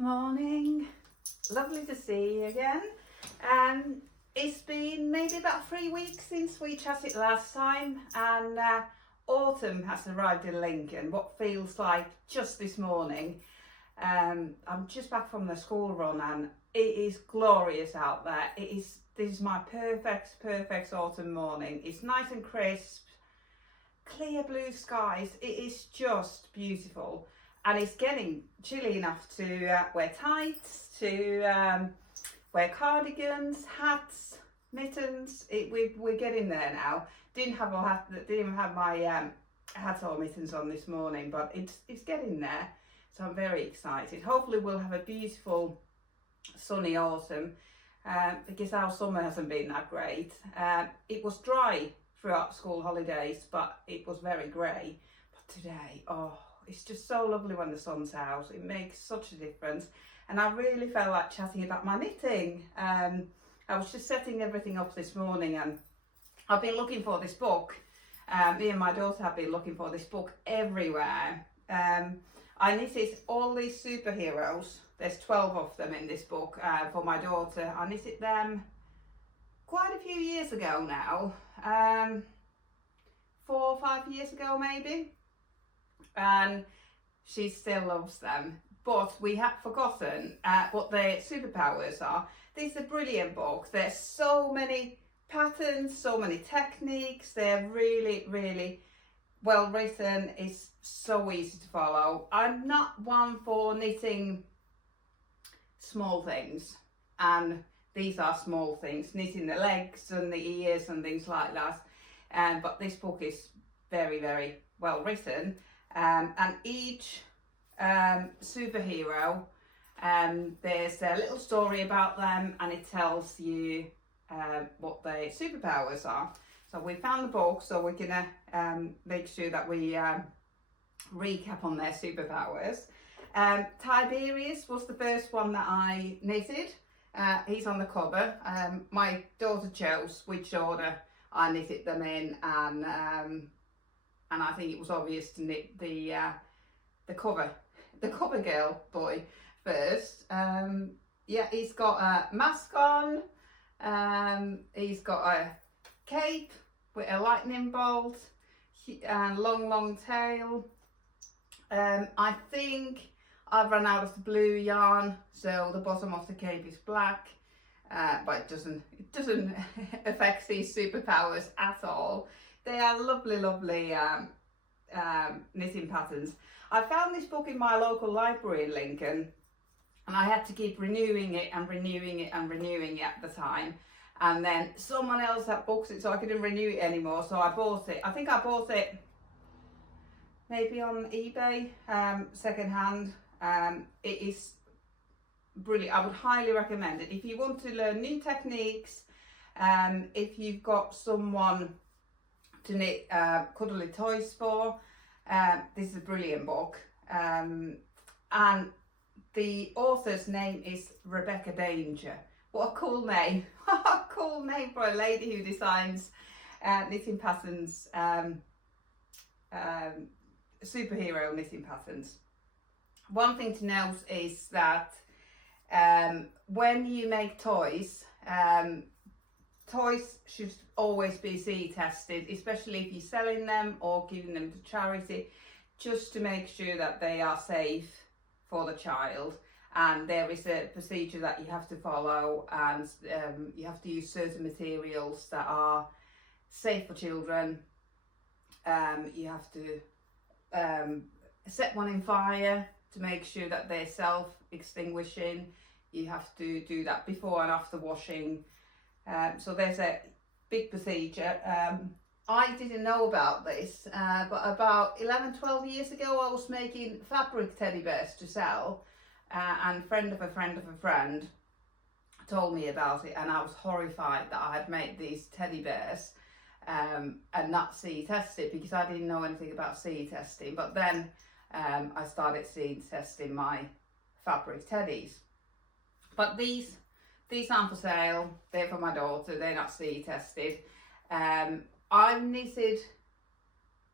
morning. Lovely to see you again. It's been maybe about 3 weeks since we chatted last time, and autumn has arrived in Lincoln, what feels like just this morning. I'm just back from the school run and it is glorious out there. This is my perfect autumn morning. It's nice and crisp, clear blue skies. It is just beautiful. And it's getting chilly enough to wear tights, to wear cardigans, hats, mittens. We're getting there now. Didn't even have my hat or mittens on this morning, but it's getting there. So I'm very excited. Hopefully we'll have a beautiful sunny autumn because our summer hasn't been that great. It was dry throughout school holidays, but it was very grey. But today, it's just so lovely when the sun's out. It makes such a difference. And I really felt like chatting about my knitting. I was just setting everything up this morning and I've been looking for this book. Me and my daughter have been looking for this book everywhere. I knitted all these superheroes. There's 12 of them in this book for my daughter. I knitted them quite a few years ago now. 4 or 5 years ago maybe. And she still loves them, but we have forgotten what their superpowers are. This is a brilliant book. There's so many patterns, so many techniques. They're really well written. It's so easy to follow. I'm not one for knitting small things, and these are small things, knitting the legs and the ears and things like that. But this book is very well written. And each superhero, there's a little story about them, and it tells you what their superpowers are. So we found the book, so we're gonna make sure that we recap on their superpowers. Tiberius was the first one that I knitted. He's on the cover. My daughter chose which order I knitted them in, and I think it was obvious to knit the cover girl boy first. Yeah, he's got a mask on. He's got a cape with a lightning bolt and long tail. I think I've run out of the blue yarn, so the bottom of the cape is black, but it doesn't affect these superpowers at all. They are lovely knitting patterns. I found this book in my local library in Lincoln, and I had to keep renewing it at the time. And then someone else had books it, so I couldn't renew it anymore. So I bought it. I think I bought it maybe on eBay, second hand. It is brilliant. I would highly recommend it if you want to learn new techniques. If you've got someone to knit cuddly toys for, this is a brilliant book. And the author's name is Rebecca Danger. What a cool name. What a cool name for a lady who designs knitting patterns, superhero knitting patterns. One thing to note is that when you make toys, toys should always be CE tested, especially if you're selling them or giving them to charity, just to make sure that they are safe for the child. And there is a procedure that you have to follow, and you have to use certain materials that are safe for children. You have to set one in fire to make sure that they're self-extinguishing. You have to do that before and after washing. So there's a big procedure. I didn't know about this, but about 11-12 years ago I was making fabric teddy bears to sell, and a friend of a friend told me about it, and I was horrified that I had made these teddy bears and not CE tested, because I didn't know anything about CE testing. But then I started CE testing my fabric teddies. But these aren't for sale. They're for my daughter. They're not CE tested. I've knitted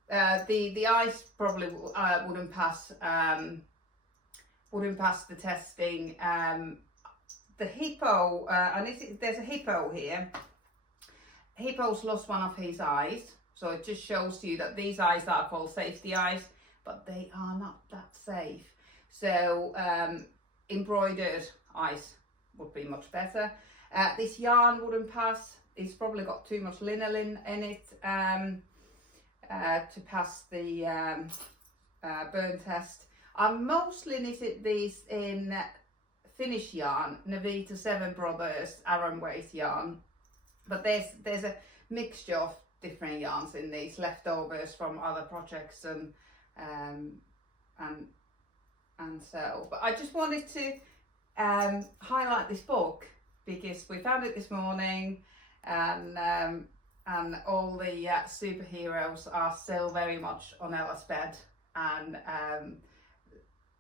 the ice probably wouldn't pass wouldn't pass the testing. The hippo, there's a hippo here. Hippo's lost one of his eyes, so it just shows you that these eyes are called safety eyes, but they are not that safe. So embroidered eyes would be much better. This yarn wouldn't pass. It's probably got too much linolene in it to pass the burn test. I mostly knitted these in Finnish yarn, Navita Seven Brothers Aran Weight yarn, but there's a mixture of different yarns in these, leftovers from other projects and so. But I just wanted to highlight this book because we found it this morning, and all the superheroes are still very much on Ella's bed, and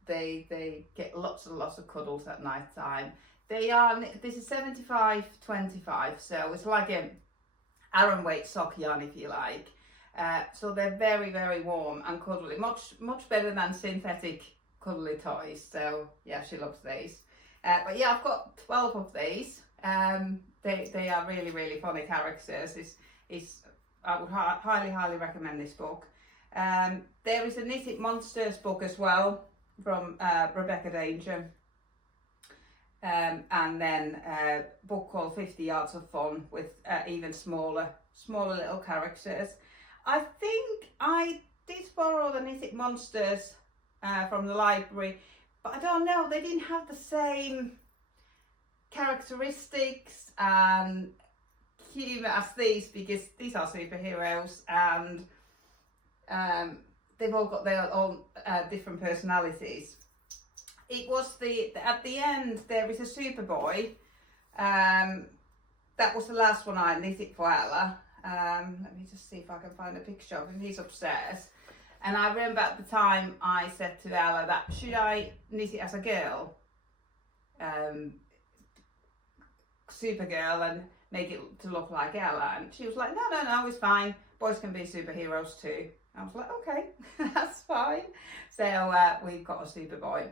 they get lots and lots of cuddles at night time. This is 75-25, so it's like an Aran weight sock yarn, if you like. So they're very, very warm and cuddly, much better than synthetic cuddly toys. So yeah, she loves these. But yeah, I've got 12 of these. They are really, really funny characters. I would highly recommend this book. There is a Knitted Monsters book as well from Rebecca Danger. And then a book called 50 Yards of Fun with even smaller little characters. I think I did borrow the Knitted Monsters from the library, but I don't know, they didn't have the same characteristics and humour as these, because these are superheroes and they've all got their own different personalities. It was at the end there is a Superboy. That was the last one I knitted for Ella. Let me just see if I can find a picture of him. He's upstairs. And I remember at the time I said to Ella that should I knit it as a girl, Supergirl, and make it to look like Ella, and she was like, no, it's fine. Boys can be superheroes too. I was like, okay, that's fine. So we've got a Superboy.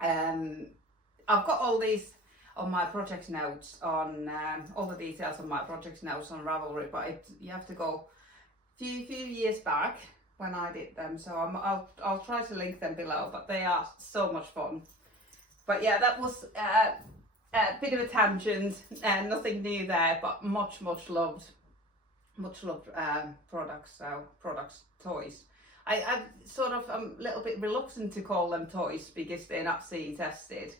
I've got all these on my project notes on all the details on my project notes on Ravelry, but you have to go few years back when I did them, so I'll try to link them below, but they are so much fun. But yeah, that was a bit of a tangent, nothing new there, but much loved products, toys. I sort of am a little bit reluctant to call them toys because they're not CE tested,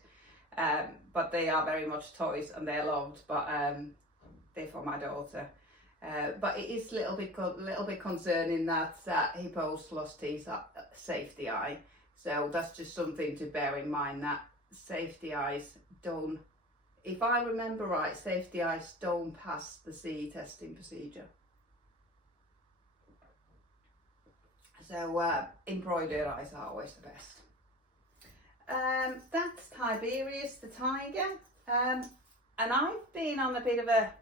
but they are very much toys and they're loved, but they're for my daughter. But it is a little bit concerning that Hippo's lost his safety eye. So that's just something to bear in mind, that safety eyes don't, if I remember right, safety eyes don't pass the CE testing procedure. So embroidered eyes are always the best. That's Tiberius the tiger, and I've been on a bit of a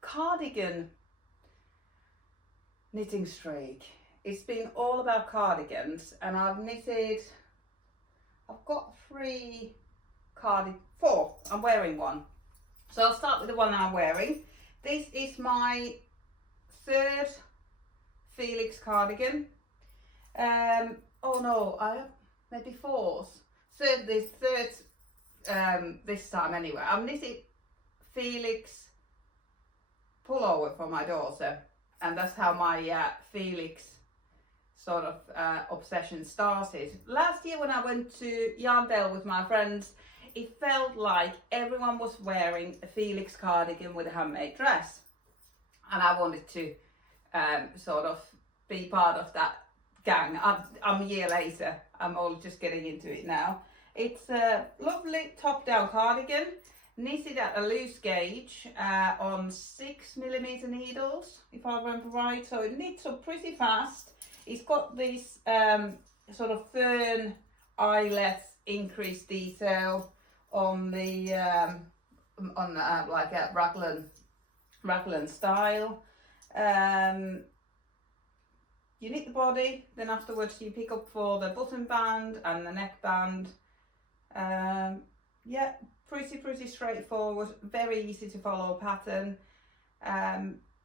cardigan knitting streak. It's been all about cardigans, and I've got 4. I'm wearing one. So I'll start with the one I'm wearing. This is my 3rd Felix cardigan. Oh no, I have maybe 4th. Third this time anyway. I've knitted Felix pullover for my daughter, and that's how my Felix sort of obsession started. Last year when I went to Yarndale with my friends, it felt like everyone was wearing a Felix cardigan with a handmade dress, and I wanted to sort of be part of that gang. I'm a year later, I'm all just getting into it now. It's a lovely top-down cardigan, knitted at a loose gauge on 6mm needles, if I remember right, so it knits up pretty fast. It's got this sort of fern eyelet increased detail on the like a raglan style. You knit the body, then afterwards you pick up for the button band and the neck band, Yeah, pretty straightforward, very easy to follow pattern.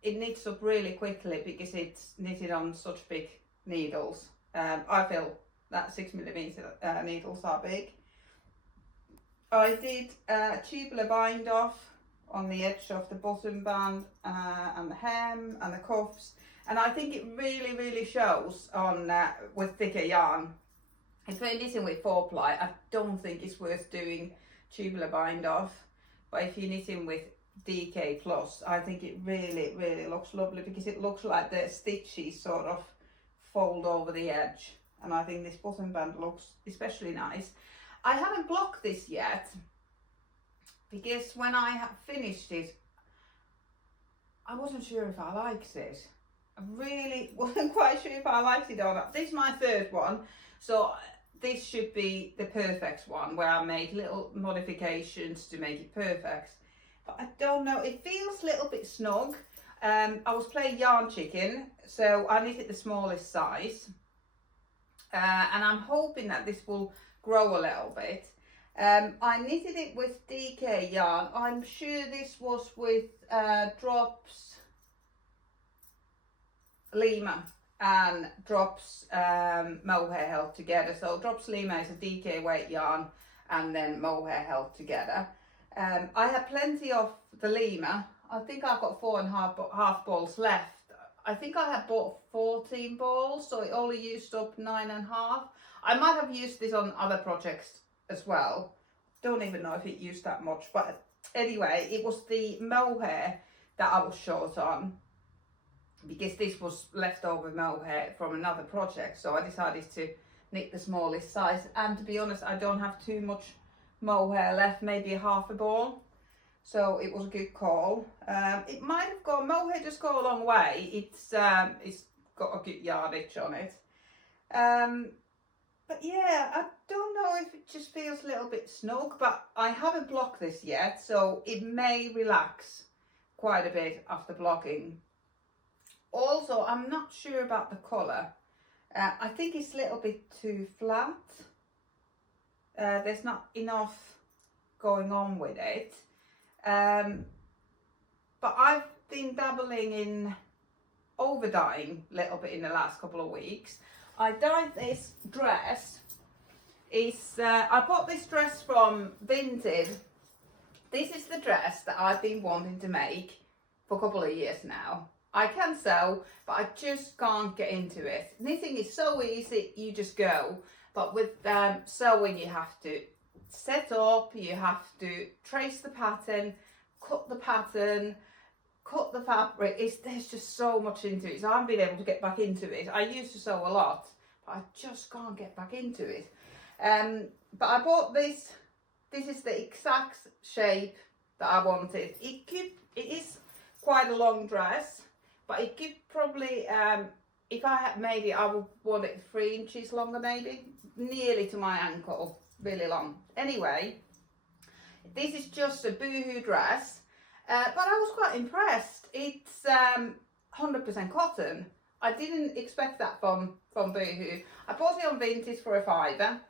It knits up really quickly because it's knitted on such big needles. I feel that 6mm needles are big. I did tubular bind off on the edge of the bottom band and the hem and the cuffs, and I think it really shows on with thicker yarn. If you're knitting with 4-ply, I don't think it's worth doing tubular bind off, but if you're knitting with DK plus, I think it really looks lovely because it looks like the stitches sort of fold over the edge, and I think this bottom band looks especially nice. I haven't blocked this yet because when I have finished it, I wasn't sure if I liked it. I really wasn't quite sure if I liked it or not. This is my third one, so this should be the perfect one where I made little modifications to make it perfect. But I don't know, it feels a little bit snug. I was playing yarn chicken, so I knitted the smallest size. And I'm hoping that this will grow a little bit. I knitted it with DK yarn. I'm sure this was with Drops Lima and Drops mohair held together. So Drops Lima is a DK weight yarn and then mohair held together. I had plenty of the Lima. I think I've got 4.5 balls left. I think I had bought 14 balls, so it only used up 9.5. I might have used this on other projects as well. Don't even know if it used that much, but anyway, it was the mohair that I was short on because this was leftover mohair from another project, so I decided to knit the smallest size. And to be honest, I don't have too much mohair left, maybe 1/2 ball, so it was a good call. It might have gone, mohair just go a long way. It's got a good yardage on it. But yeah, I don't know if it just feels a little bit snug, but I haven't blocked this yet, so it may relax quite a bit after blocking. Also, I'm not sure about the colour. I think it's a little bit too flat. There's not enough going on with it. But I've been dabbling in over dyeing a little bit in the last couple of weeks. I dyed this dress. I bought this dress from Vinted. This is the dress that I've been wanting to make for a couple of years now. I can sew, but I just can't get into it. Knitting is so easy, you just go. But with sewing, you have to set up, you have to trace the pattern, cut the fabric. There's just so much into it. So I haven't been able to get back into it. I used to sew a lot, but I just can't get back into it. But I bought this. This is the exact shape that I wanted. It is quite a long dress, but it could probably, if I had made it, I would want it 3 inches longer, maybe, nearly to my ankle, really long. Anyway, this is just a Boohoo dress, but I was quite impressed. It's 100% cotton. I didn't expect that from Boohoo. I bought it on Vinted for £5.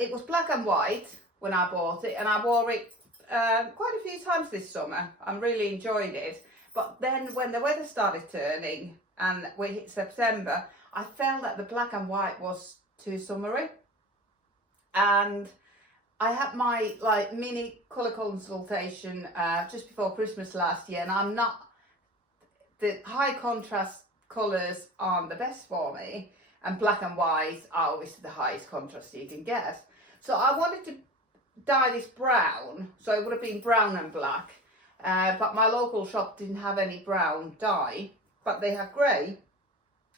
It was black and white when I bought it, and I wore it quite a few times this summer. I'm really enjoying it. But then when the weather started turning and we hit September, I felt that the black and white was too summery. And I had my mini colour consultation just before Christmas last year, and the high contrast colours aren't the best for me, and black and white are obviously the highest contrast you can get. So I wanted to dye this brown, so it would have been brown and black, but my local shop didn't have any brown dye, but they had grey,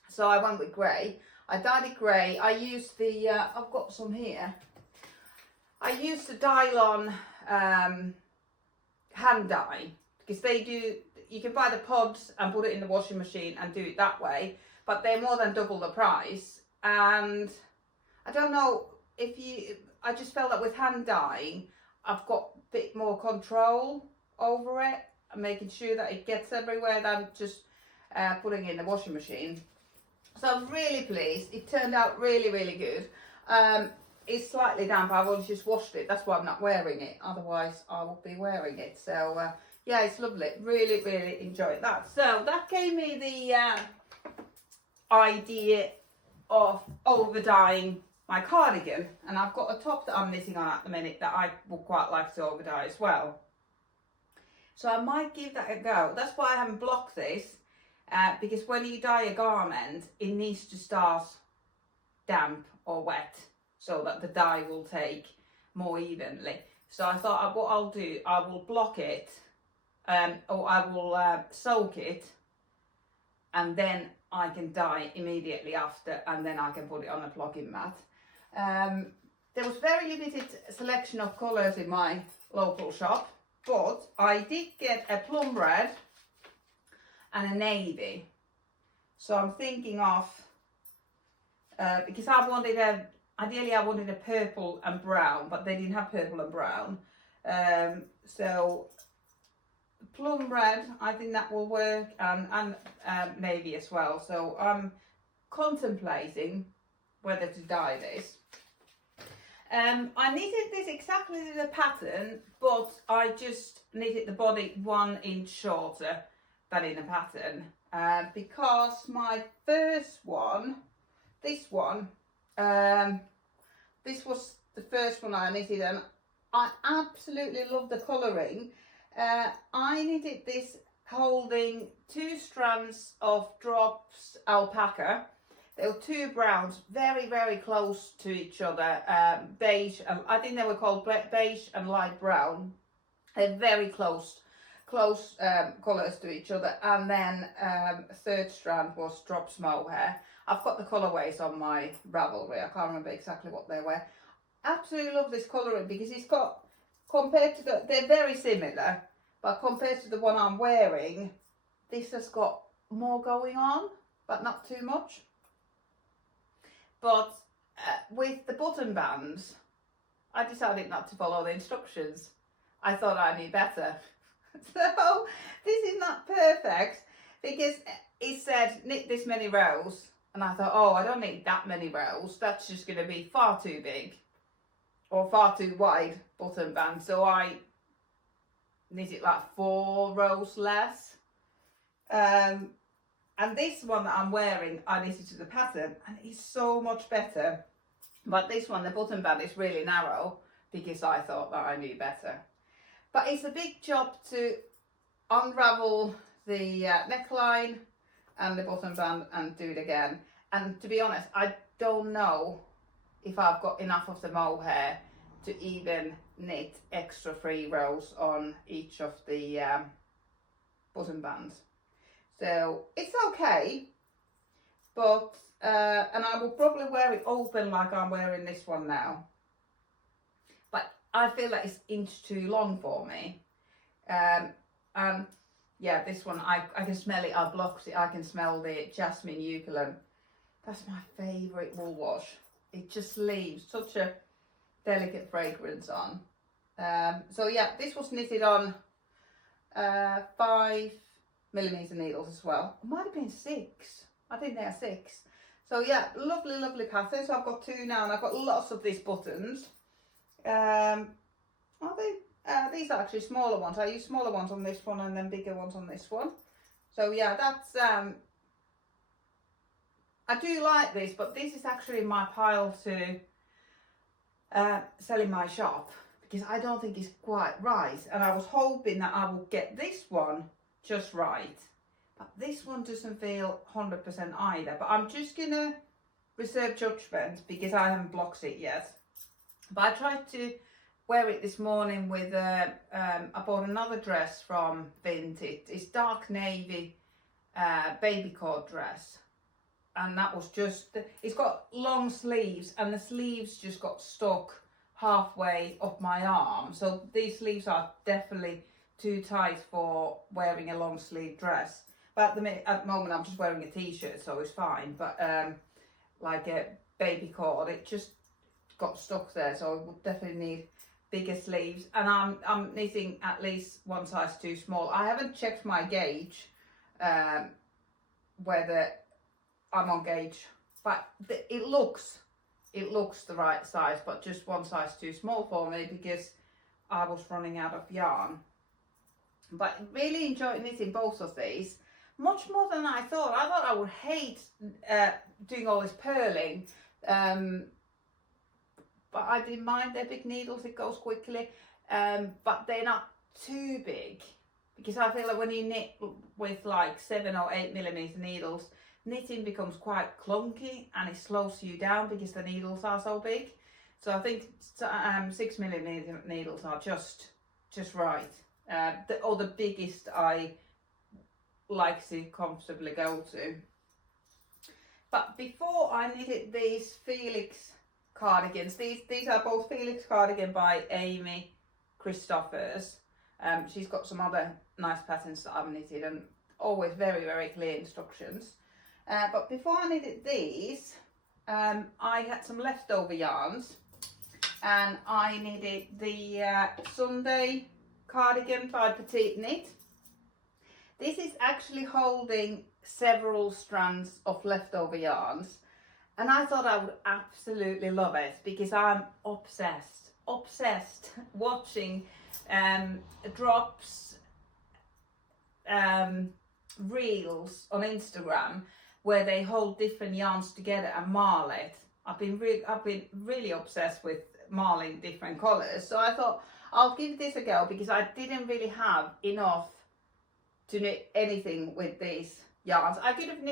so I went with grey. I dyed it grey. I used the, I've got some here, I used the Dylon hand dye, because you can buy the pods and put it in the washing machine and do it that way, but they're more than double the price. And I don't know I just felt that with hand dyeing, I've got a bit more control over it and making sure that it gets everywhere than just putting it in the washing machine. So I'm really pleased. It turned out really good. it's slightly damp. I've only just washed it. That's why I'm not wearing it. Otherwise, I would be wearing it. So, yeah, it's lovely. Really, really enjoyed that. So, that gave me the idea of over-dyeing my cardigan. And I've got a top that I'm knitting on at the minute that I would quite like to over-dye as well. So, I might give that a go. That's why I haven't blocked this. Because when you dye a garment, it needs to start damp or wet, so that the dye will take more evenly. So I thought what I'll do, I will block it, or I will soak it, and then I can dye immediately after, and then I can put it on a blogging mat. There was very limited selection of colours in my local shop, but I did get a plum red and a navy. So I'm thinking of, because I wanted ideally I wanted a purple and brown, but they didn't have purple and brown. So plum red, I think that will work, and navy as well. So I'm contemplating whether to dye this. I knitted this exactly to the pattern, but I just knitted the body 1 inch shorter than in the pattern, because my first one, this was the first one I knitted, and I absolutely love the colouring. I knitted this holding 2 strands of drops alpaca. There were 2 browns, very, very close to each other, beige, I think they were called beige and light brown. They're very close colours to each other, and then a 3rd strand was drops mohair. I've got the colourways on my Ravelry. I can't remember exactly what they were. Absolutely love this colouring, because it's got, compared to they're very similar, but compared to the one I'm wearing, this has got more going on, but not too much. But with the button bands, I decided not to follow the instructions. I thought I knew better. So this is not perfect, because it said knit this many rows, and I thought, oh, I don't need that many rows. That's just going to be far too big or far too wide button band. So I knitted like 4 rows less. And this one that I'm wearing, I knitted to the pattern, and it's so much better. But this one, the button band is really narrow, because I thought that I knew better. But it's a big job to unravel the neckline and the button band and do it again. And to be honest, I don't know if I've got enough of the mohair to even knit extra 3 rows on each of the button bands. So it's okay, but and I will probably wear it open like I'm wearing this one now. But I feel like it's inch too long for me. And yeah, this one, I can smell it. I blocked it. I can smell the jasmine eucalypt. That's my favourite wool wash. It just leaves such a delicate fragrance on. So yeah, this was knitted on 5mm needles as well. It might have been 6. I think they are 6. So yeah, lovely, lovely pattern. So I've got 2 now, and I've got lots of these buttons. Are they? These are actually smaller ones. I use smaller ones on this one and then bigger ones on this one. So yeah, that's I do like this, but this is actually in my pile to sell in my shop, because I don't think it's quite right. And I was hoping that I will get this one just right, but this one doesn't feel 100% either. But I'm just gonna reserve judgment, because I haven't blocked it yet. But I tried to wear it this morning with I bought another dress from Vinted. It's dark navy baby cord dress, and that was just, it's got long sleeves, and the sleeves just got stuck halfway up my arm. So these sleeves are definitely too tight for wearing a long sleeve dress. But at the moment I'm just wearing a t-shirt, so it's fine. But like a baby cord, it just got stuck there, so I would definitely need bigger sleeves. And I'm knitting at least 1 size too small. I haven't checked my gauge, whether I'm on gauge, but it looks it looks the right size, but just one size too small for me because I was running out of yarn. But really enjoyed knitting both of these, much more than I thought. I thought I would hate doing all this purling, but I didn't mind. They're big needles, it goes quickly, but they're not too big, because I feel like when you knit with like 7 or 8 millimeter needles, knitting becomes quite clunky and it slows you down because the needles are so big. So I think 6 millimeter needles are just right. The biggest I like to comfortably go to. But before I knitted these Felix cardigans, these are both Felix Cardigan by Amy Christophers. She's got some other nice patterns that I've knitted, and always very, very clear instructions. But before I knitted these, I had some leftover yarns, and I knitted the Sunday cardigan by Petite Knit. This is actually holding several strands of leftover yarns, and I thought I would absolutely love it because I'm obsessed watching drops reels on Instagram where they hold different yarns together and marl it. I've been really obsessed with marling different colours, so I thought I'll give this a go because I didn't really have enough to knit anything with these yarns. I could have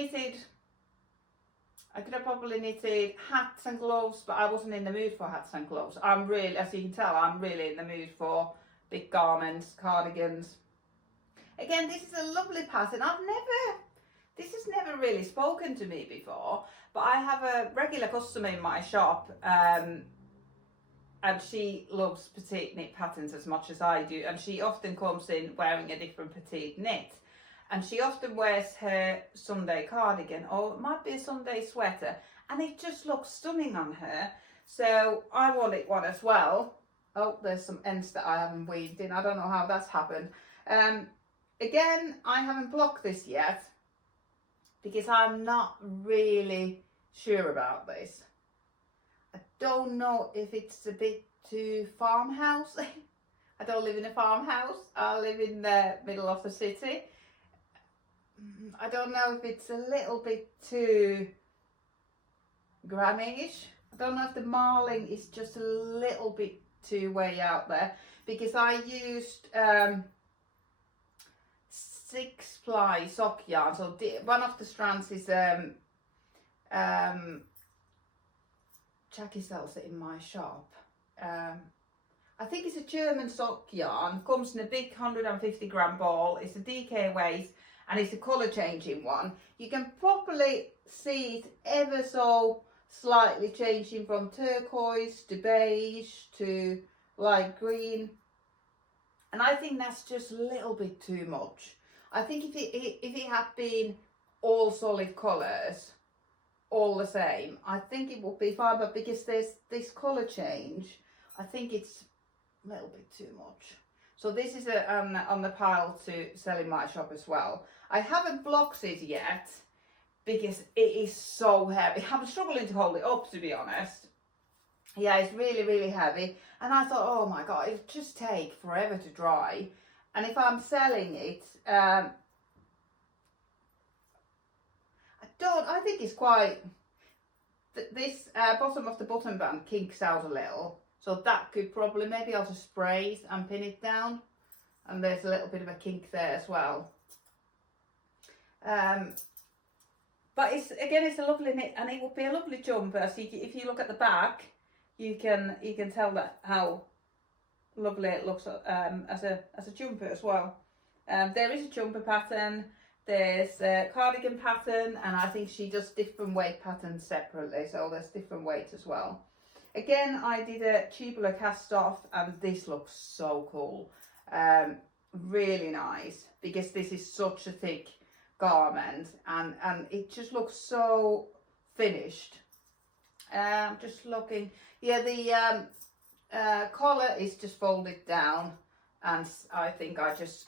probably knitted hats and gloves, but I wasn't in the mood for hats and gloves. I'm really, as you can tell, I'm really in the mood for big garments, cardigans. Again, this is a lovely pattern. This has never really spoken to me before, but I have a regular customer in my shop, and she loves petite knit patterns as much as I do, and she often comes in wearing a different petite knit, and she often wears her Sunday cardigan, or it might be a Sunday sweater, and it just looks stunning on her. So I wanted one as well. Oh, there's some ends that I haven't weaved in. I don't know how that's happened. Again, I haven't blocked this yet because I'm not really sure about this. I don't know if it's a bit too farmhouse. I don't live in a farmhouse. I live in the middle of the city. I don't know if it's a little bit too granny-ish. I don't know if the marling is just a little bit too way out there, because I used 6-ply sock yarn. So one of the strands is Jackie sells it in my shop. I think it's a German sock yarn. Comes in a big 150 gram ball. It's a DK waist and it's a colour changing one. You can properly see it ever so slightly changing from turquoise to beige to light green. And I think that's just a little bit too much. I think if it had been all solid colours, all the same, I think it would be fine, but because there's this colour change, I think it's a little bit too much. So this is on the pile to sell in my shop as well. I haven't blocked it yet because it is so heavy. I'm struggling to hold it up, to be honest. Yeah, it's really, really heavy. And I thought, oh my God, it'll just take forever to dry. And if I'm selling it, I think it's quite, this bottom of the button band kinks out a little. So that could probably, maybe I'll just spray it and pin it down. And there's a little bit of a kink there as well. But it's a lovely knit, and it would be a lovely jumper. So if you look at the back, you can tell that how lovely it looks as a jumper as well. There is a jumper pattern. There's a cardigan pattern, and I think she does different weight patterns separately. So there's different weights as well. Again, I did a tubular cast off, and this looks so cool. Really nice, because this is such a thick garment, and it just looks so finished. Just looking, yeah, the collar is just folded down, and I think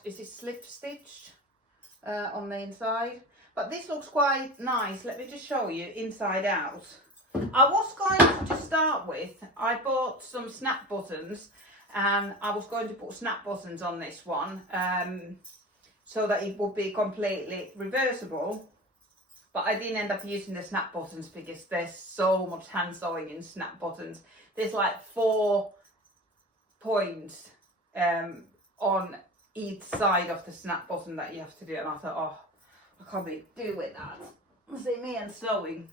is it slip stitched on the inside? But this looks quite nice. Let me just show you inside out. I was going to start with, I bought some snap buttons and I was going to put snap buttons on this one so that it would be completely reversible, but I didn't end up using the snap buttons because there's so much hand sewing in snap buttons. There's like 4 points on each side of the snap button that you have to do, and I thought, oh, I can't be doing that. See, me and sewing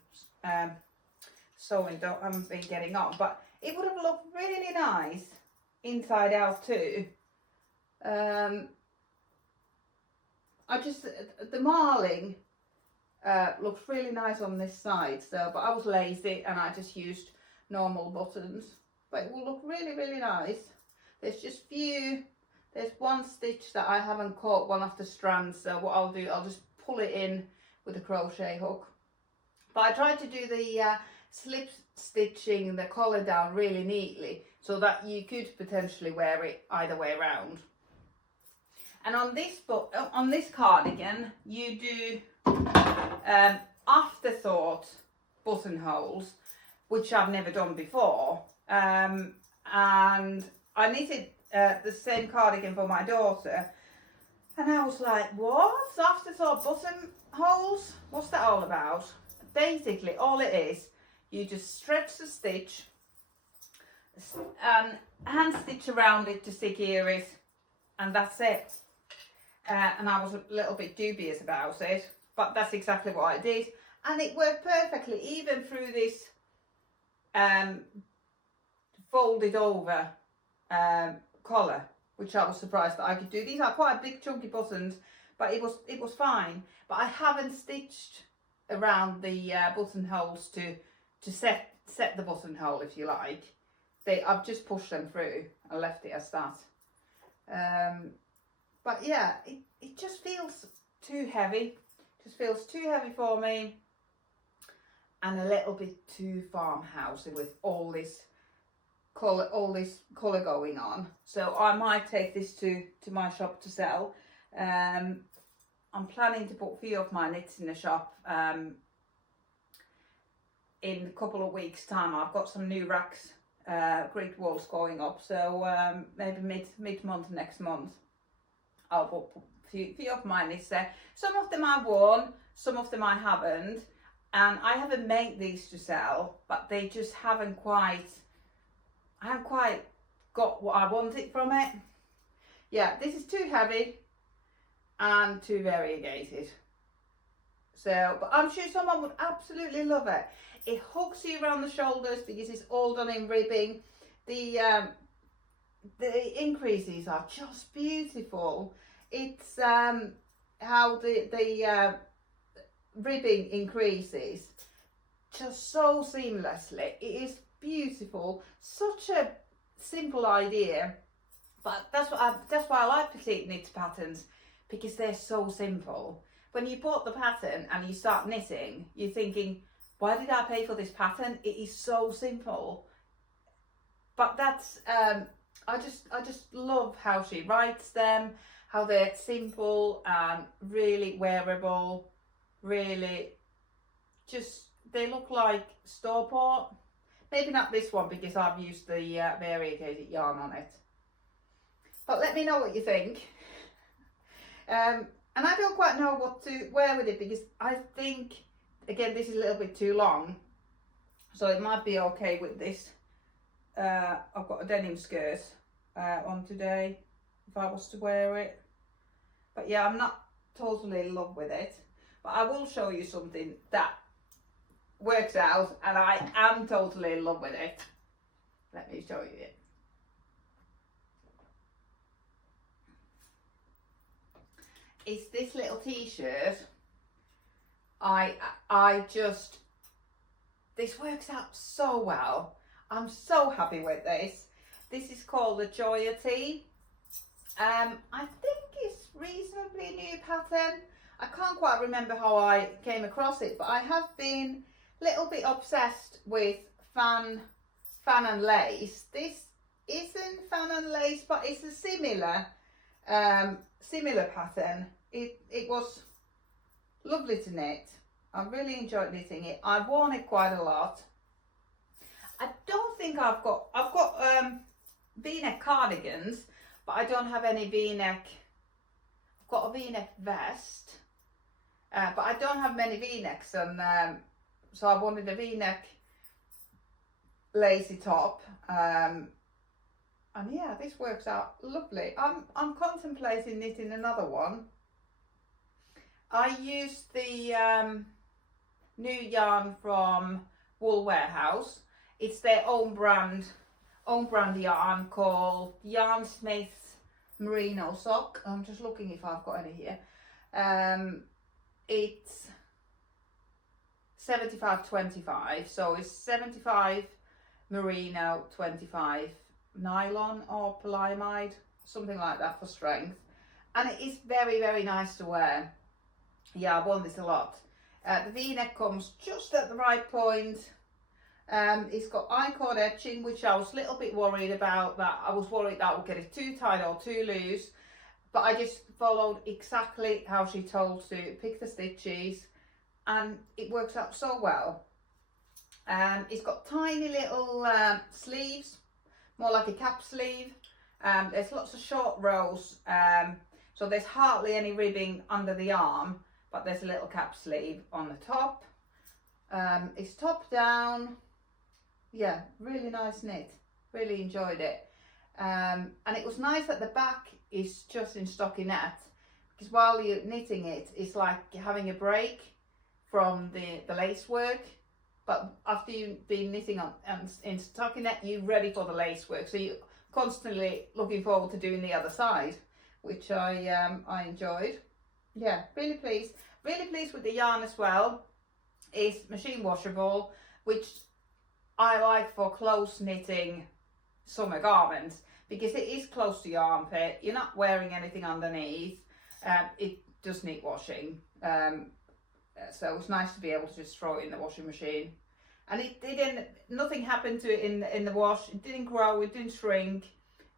haven't been getting on, but it would have looked really nice inside out too. The marling looks really nice on this side, so, but I was lazy and I just used normal buttons, but it will look really nice. There's one stitch that I haven't caught one of the strands, so what I'll do, I'll just pull it in with a crochet hook. But I tried to do the slip stitching the collar down really neatly so that you could potentially wear it either way around. And on this cardigan, you do afterthought buttonholes, which I've never done before. And I knitted the same cardigan for my daughter, and I was like, what? Afterthought buttonholes? What's that all about? Basically, all it is, you just stretch the stitch and hand stitch around it to secure it, and that's it. And I was a little bit dubious about it, but that's exactly what I did, and it worked perfectly, even through this folded over collar, which I was surprised that I could do. These are quite big chunky buttons, but it was fine. But I haven't stitched around the buttonholes to set the buttonhole, if you like. I've just pushed them through and left it as that. But yeah, it just feels too heavy. Just feels too heavy for me, and a little bit too farmhousey with all this colour going on. So I might take this to my shop to sell. I'm planning to put a few of my knits in the shop in a couple of weeks' time. I've got some new racks, Greek walls going up, so maybe mid-month next month I'll put a few of my knits there. Some of them I've worn, some of them I haven't, and I haven't made these to sell, but they just I haven't quite got what I wanted from it. Yeah, this is too heavy and too variegated. So, but I'm sure someone would absolutely love it. It hooks you around the shoulders because it's all done in ribbing. The increases are just beautiful. It's how the ribbing increases just so seamlessly. It is beautiful. Such a simple idea, but that's why I like petite knit patterns, because they're so simple. When you bought the pattern and you start knitting, you're thinking, why did I pay for this pattern? It is so simple. But that's I just love how she writes them, how they're simple and really wearable. Really, just they look like store-bought. Maybe not this one because I've used the variegated yarn on it. But let me know what you think. And I don't quite know what to wear with it, because I think, again, this is a little bit too long. So it might be okay with this. I've got a denim skirt on today if I was to wear it. But yeah, I'm not totally in love with it. But I will show you something that works out and I am totally in love with it. Let me show you it. It's this little t-shirt. This works out so well. I'm so happy with this. This is called the Joya Tee. I think it's reasonably new pattern. I can't quite remember how I came across it, but I have been a little bit obsessed with fan and lace. This isn't fan and lace, but it's a similar pattern. It was lovely to knit. I really enjoyed knitting it. I've worn it quite a lot. think I've got V-neck cardigans, but I don't have any V-neck. I've got a V-neck vest, but I don't have many V-necks, and so I wanted a V-neck lacy top. And yeah, this works out lovely. I'm contemplating knitting another one. I used the new yarn from Wool Warehouse. It's their own brand yarn called Yarn Smith's Merino Sock. I'm just looking if I've got any here. It's 75-25, so it's 75 merino, 25 nylon or polyamide, something like that for strength, and it is very, very nice to wear. Yeah, I've worn this a lot. The V-neck comes just at the right point. It's got I-cord edging, which I was a little bit worried about. That I was worried that I would get it too tight or too loose, but I just followed exactly how she told to pick the stitches, and it works out so well. It's got tiny little sleeves, more like a cap sleeve. There's lots of short rows, so there's hardly any ribbing under the arm, but there's a little cap sleeve on the top. It's top down. Yeah, really nice knit. Really enjoyed it. And it was nice that the back is just in stockinette, because while you're knitting it, it's like having a break from the lace work. But after you've been knitting in stockinette, you're ready for the lace work. So you're constantly looking forward to doing the other side, which I enjoyed. Yeah, really pleased. Really pleased with the yarn as well. It's machine washable, which I like for close knitting summer garments, because it is close to your armpit. You're not wearing anything underneath. It does need washing. So it's nice to be able to just throw it in the washing machine. And it didn't, nothing happened to it in the wash. It didn't grow, it didn't shrink.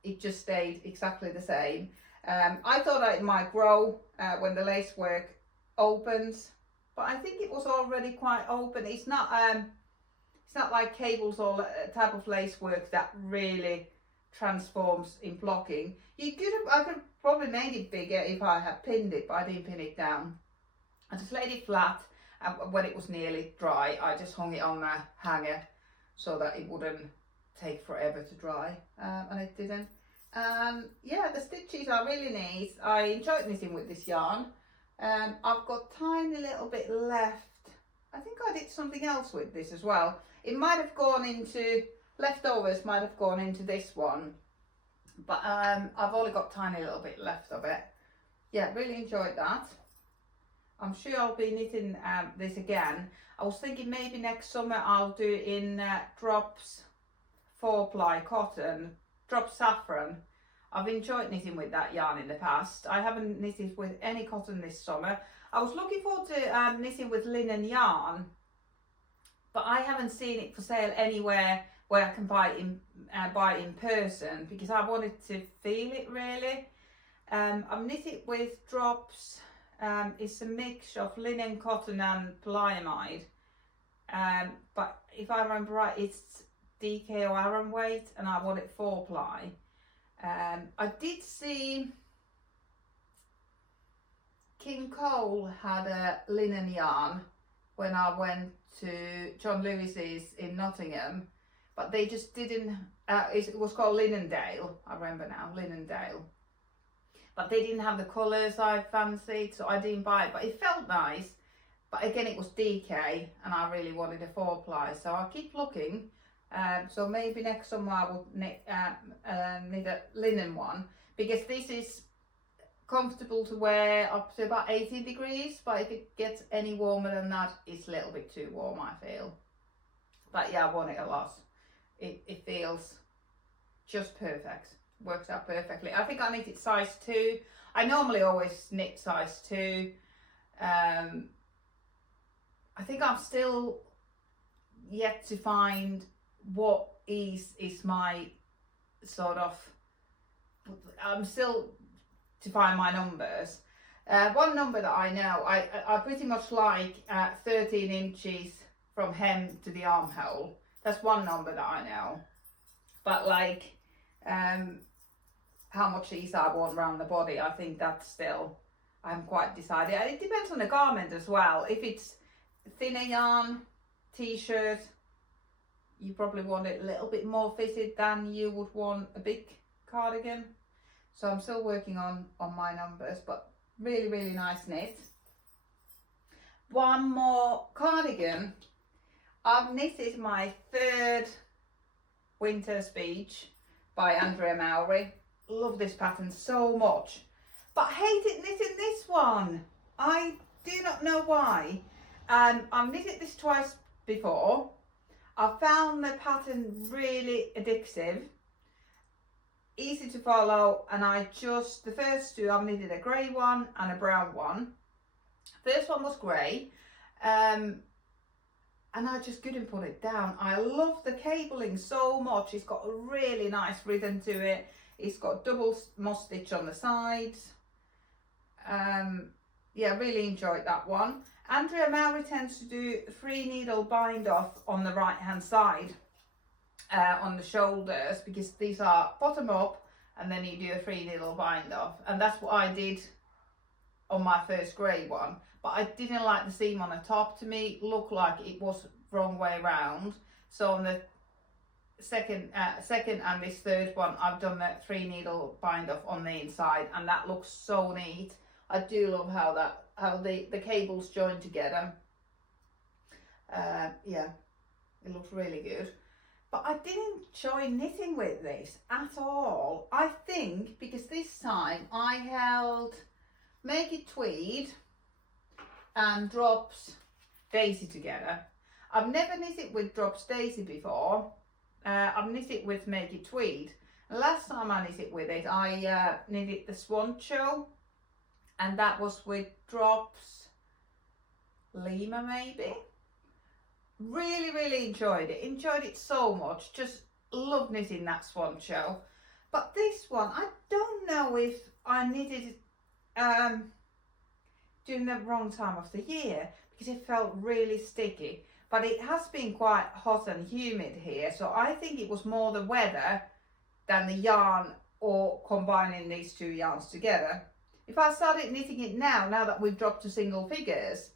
It just stayed exactly the same. I thought that it might grow when the lace work opens, but I think it was already quite open. It's not like cables or type of lace work that really transforms in blocking. I could probably made it bigger if I had pinned it, but I didn't pin it down. I just laid it flat, and when it was nearly dry, I just hung it on the hanger so that it wouldn't take forever to dry, and it didn't. Yeah, the stitches are really nice. I enjoyed knitting with this yarn. I've got tiny little bit left. I think I did something else with this as well. It might have gone into, leftovers might have gone into this one, but I've only got tiny little bit left of it. Yeah, really enjoyed that. I'm sure I'll be knitting this again. I was thinking maybe next summer I'll do it in drops 4-ply cotton, drop saffron. I've enjoyed knitting with that yarn in the past. I haven't knitted with any cotton this summer. I was looking forward to knitting with linen yarn, but I haven't seen it for sale anywhere where I can buy it in person, because I wanted to feel it really. I've knitted with drops. It's a mix of linen, cotton and polyamide, but if I remember right, it's DK or Aran weight, and I want it 4-ply. I did see King Cole had a linen yarn when I went to John Lewis's in Nottingham, but they just didn't, it was called Linendale, I remember now, Linendale. But they didn't have the colours I fancied, so I didn't buy it, but it felt nice. But again, it was DK, and I really wanted a 4-ply, so I'll keep looking. So maybe next summer I will knit a linen one, because this is comfortable to wear up to about 18 degrees, but if it gets any warmer than that, it's a little bit too warm, I feel. But yeah, I want it a lot. It feels just perfect. Works out perfectly. I think I knitted size 2. I normally always knit size 2. I think I'm still yet to find what is my sort of, I'm still to find my numbers. One number that I know, I pretty much like 13 inches from hem to the armhole. That's one number that I know. but like how much ease I want around the body, I think that's still, I'm quite decided. And it depends on the garment as well. If it's thinner yarn t-shirt, you probably want it a little bit more fitted than you would want a big cardigan. So I'm still working on my numbers, but really, really nice knit. One more cardigan. I've knitted my third Winter Speech by Andrea Mowry. Love this pattern so much, but hated knitting this one. I do not know why. I've knitted this twice before. I found the pattern really addictive, easy to follow, and the first two, I've knitted a grey one and a brown one. First one was grey, and I just couldn't put it down. I love the cabling so much. It's got a really nice rhythm to it. It's got double moss stitch on the sides. Yeah, really enjoyed that one. Andrea Mowry tends to do 3 needle bind off on the right hand side on the shoulders, because these are bottom up and then you do a 3 needle bind off, and that's what I did on my first grey one. But I didn't like the seam on the top. To me, looked like it was wrong way round. So on the second and this third one, I've done that 3 needle bind off on the inside, and that looks so neat. I do love how the cables join together. Yeah, it looks really good. But I didn't enjoy knitting with this at all. I think because this time I held Make It Tweed and Drops Daisy together. I've never knitted with Drops Daisy before. I've knitted with Make It Tweed. Last time I knitted with it, I knitted the Swancho, and that was with Drops Lima maybe. Really, really enjoyed it so much. Just love knitting that Swancho. But this one, I don't know if I knitted during the wrong time of the year, because it felt really sticky. But it has been quite hot and humid here, so I think it was more the weather than the yarn, or combining these two yarns together. If I started knitting it now that we've dropped to single figures,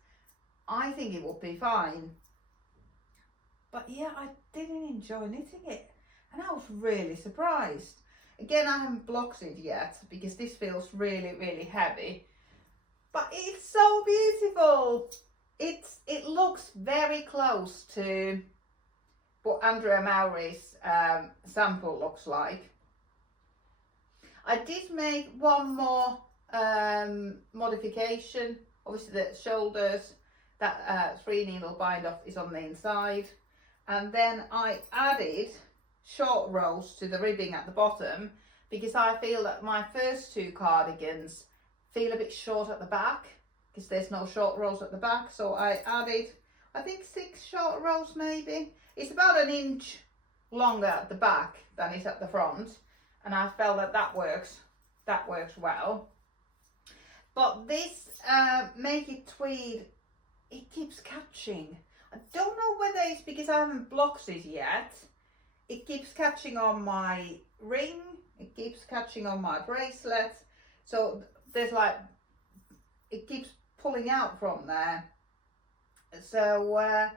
I think it would be fine. But yeah, I didn't enjoy knitting it, and I was really surprised. Again, I haven't blocked it yet because this feels really, really heavy. But it's so beautiful. It looks very close to what Andrea Mowry's sample looks like. I did make one more modification. Obviously the shoulders, that 3 needle bind off is on the inside. And then I added short rows to the ribbing at the bottom, because I feel that my first 2 cardigans feel a bit short at the back, because there's no short rows at the back. So I added, I think 6 short rows maybe. It's about 1 inch longer at the back than it is at the front, and I felt that works well. But this Make It Tweed, it keeps catching. I don't know whether it's because I haven't blocked it yet. It keeps catching on my ring, it keeps catching on my bracelet. So there's like, it keeps pulling out from there. So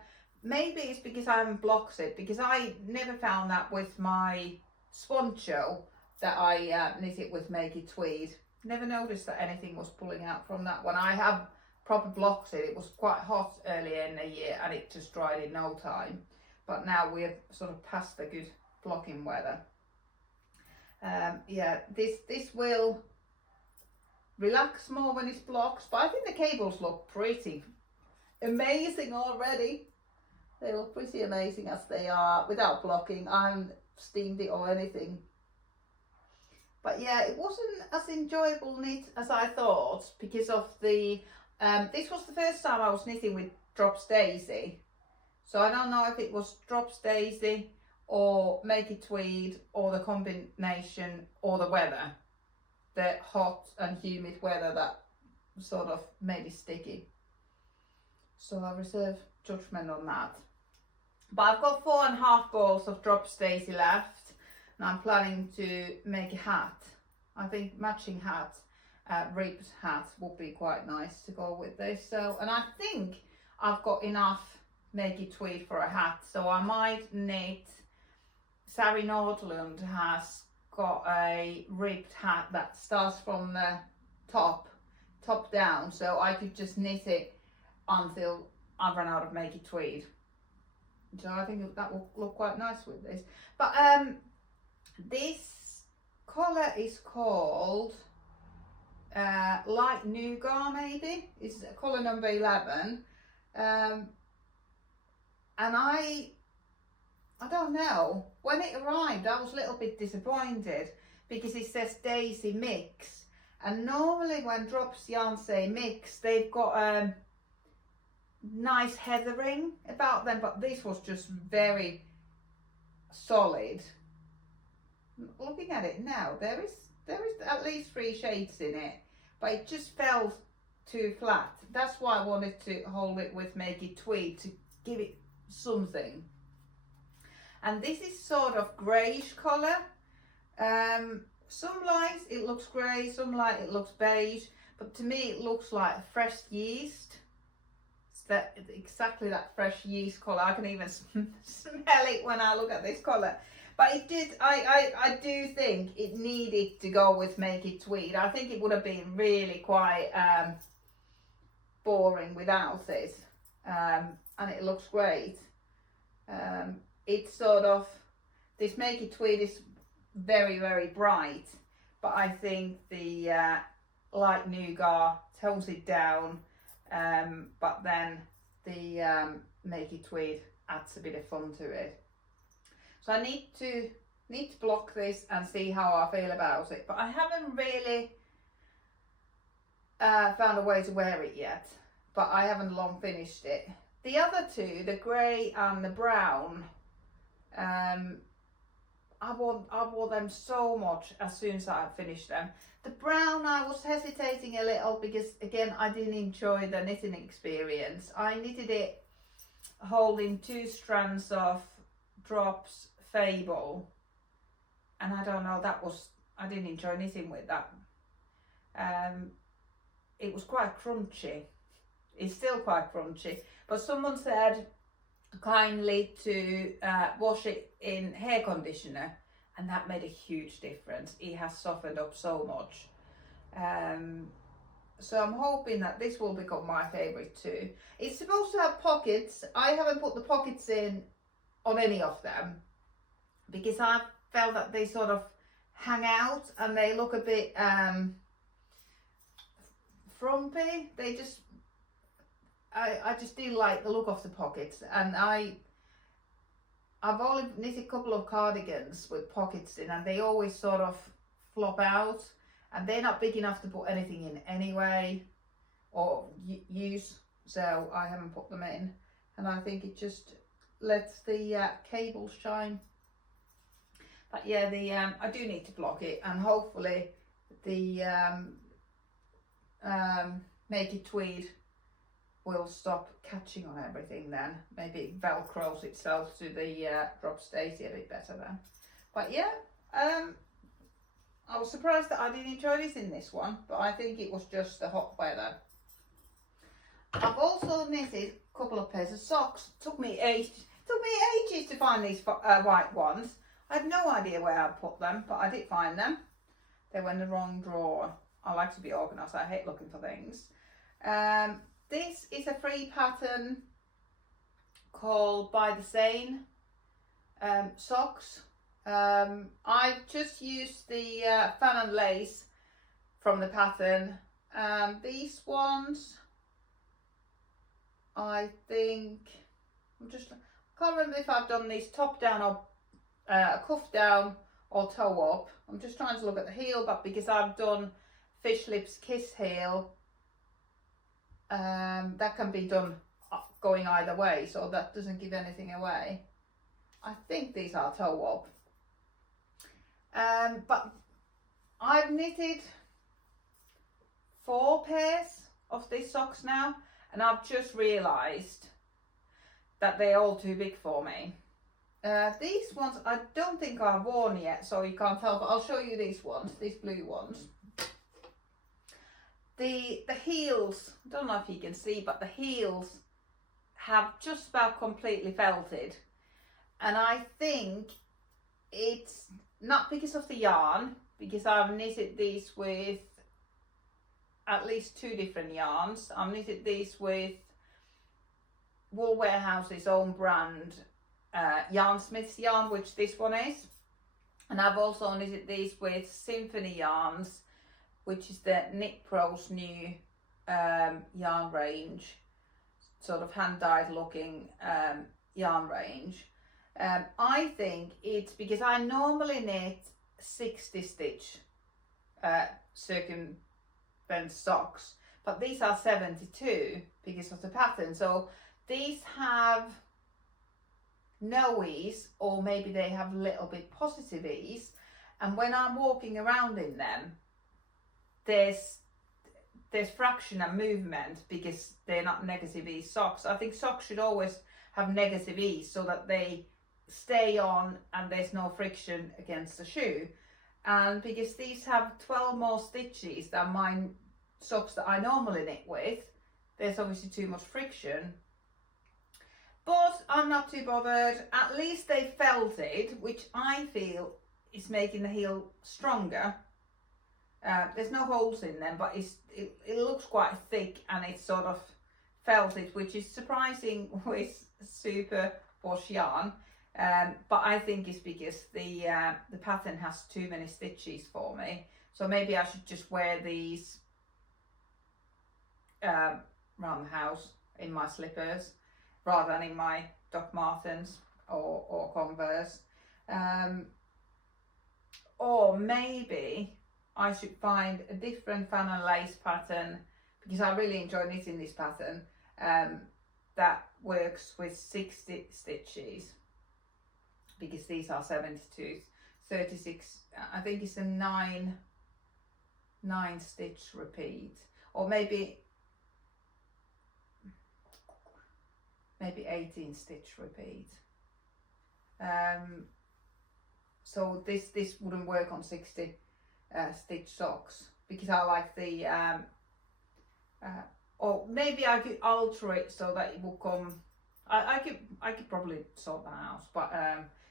maybe it's because I haven't blocked it, because I never found that with my Swancho that I knitted with Make It Tweed. Never noticed that anything was pulling out from that one. I have proper blocked it. It was quite hot earlier in the year and it just dried in no time. But now we're sort of past the good blocking weather. Yeah, this will relax more when it's blocked, but I think the cables look pretty amazing already. They look pretty amazing as they are without blocking. I haven't steamed it or anything. But yeah, it wasn't as enjoyable knit as I thought, because of the this was the first time I was knitting with Drops Daisy. So I don't know if it was Drops Daisy or Make It Tweed, or the combination, or the weather. The hot and humid weather that sort of made it sticky. So I reserve judgment on that. But I've got 4.5 balls of Drops Daisy left. and I'm planning to make a hat. I think matching hat, ribbed hat would be quite nice to go with this. So, and I think I've got enough naked tweed for a hat, so I might knit. Sari Nordlund has got a ribbed hat that starts from the top down, so I could just knit it until I run out of naked tweed. So I think that will look quite nice with this. But this colour is called Light Nougat, maybe. It's colour number 11. And I don't know. When it arrived, I was a little bit disappointed because it says Daisy Mix. And normally when Drops yarn say mix, they've got nice heathering about them, but this was just very solid. Looking at it now, there is at least 3 shades in it, but it just felt too flat. That's why I wanted to hold it with Make It Tweed to give it something. And this is sort of greyish colour. Some lights it looks grey, some light it looks beige, but to me it looks like fresh yeast. It's that exactly that fresh yeast colour. I can even smell it when I look at this colour. But it did. I do think it needed to go with Make It Tweed. I think it would have been really quite boring without it. And it looks great. It's sort of, this Make It Tweed is very, very bright, but I think the Light Nougat tones it down, but then the Make It Tweed adds a bit of fun to it. So I need to block this and see how I feel about it, but I haven't really found a way to wear it yet, but I haven't long finished it. The other two, the grey and the brown, I wore them so much as soon as I finished them. The brown, I was hesitating a little because, again, I didn't enjoy the knitting experience. I knitted it holding 2 strands of Drops Fable, and I don't know, I didn't enjoy knitting with that. It was quite crunchy. It's still quite crunchy, but someone said kindly to wash it in hair conditioner, and that made a huge difference. It has softened up so much. So I'm hoping that this will become my favourite too. It's supposed to have pockets. I haven't put the pockets in on any of them because I felt that they sort of hang out and they look a bit frumpy. They just, I just didn't like the look of the pockets, and I've only knitted a couple of cardigans with pockets in, and they always sort of flop out, and they're not big enough to put anything in anyway or use, so I haven't put them in, and I think it just lets the cable shine. But yeah, I do need to block it, and hopefully the Make It Tweed will stop catching on everything then. Maybe it velcros itself to the Drops Daisy a bit better then. But yeah, I was surprised that I didn't enjoy this in this one, but I think it was just the hot weather. I've also knitted a couple of pairs of socks. Took me ages to find these white ones. I had no idea where I'd put them, but I did find them. They were in the wrong drawer. I like to be organised. I hate looking for things. This is a free pattern called By the Seine socks. I've just used the fan and lace from the pattern. These ones, I think, I can't remember if I've done these top down or cuff down or toe up. I'm just trying to look at the heel, but because I've done Fish Lips Kiss heel, that can be done going either way, so that doesn't give anything away. I think these are toe up. But I've knitted 4 pairs of these socks now, and I've just realised that they're all too big for me. These ones I don't think are worn yet, so you can't tell, but I'll show you these ones, these blue ones. The heels, I don't know if you can see, but the heels have just about completely felted. And I think it's not because of the yarn, because I've knitted these with at least 2 different yarns. I've knitted these with Wool Warehouse's own brand Yarnsmith's yarn, which this one is, and I've also knitted these with Symphony Yarns, which is the Knit Pro's new yarn range, sort of hand-dyed looking yarn range. I think it's because I normally knit 60 stitch circumvent socks, but these are 72 because of the pattern. So these have no ease, or maybe they have a little bit positive ease, and when I'm walking around in them, there's fraction and movement because they're not negative ease socks. I think socks should always have negative ease so that they stay on and there's no friction against the shoe. And because these have 12 more stitches than my socks that I normally knit with, there's obviously too much friction. But I'm not too bothered. At least they felted, which I feel is making the heel stronger. There's no holes in them, but it looks quite thick and it's sort of felted, which is surprising with super wash yarn. But I think it's because the pattern has too many stitches for me. So maybe I should just wear these around the house in my slippers, rather than in my Doc Martens or Converse. Or maybe I should find a different fan and lace pattern, because I really enjoy knitting this pattern, that works with 60 stitches, because these are 72, 36, I think it's a 9 stitch repeat, or maybe 18 stitch repeat. So this wouldn't work on 60 stitch socks, because I like the or maybe I could alter it so that it will come. I could probably sort that out, but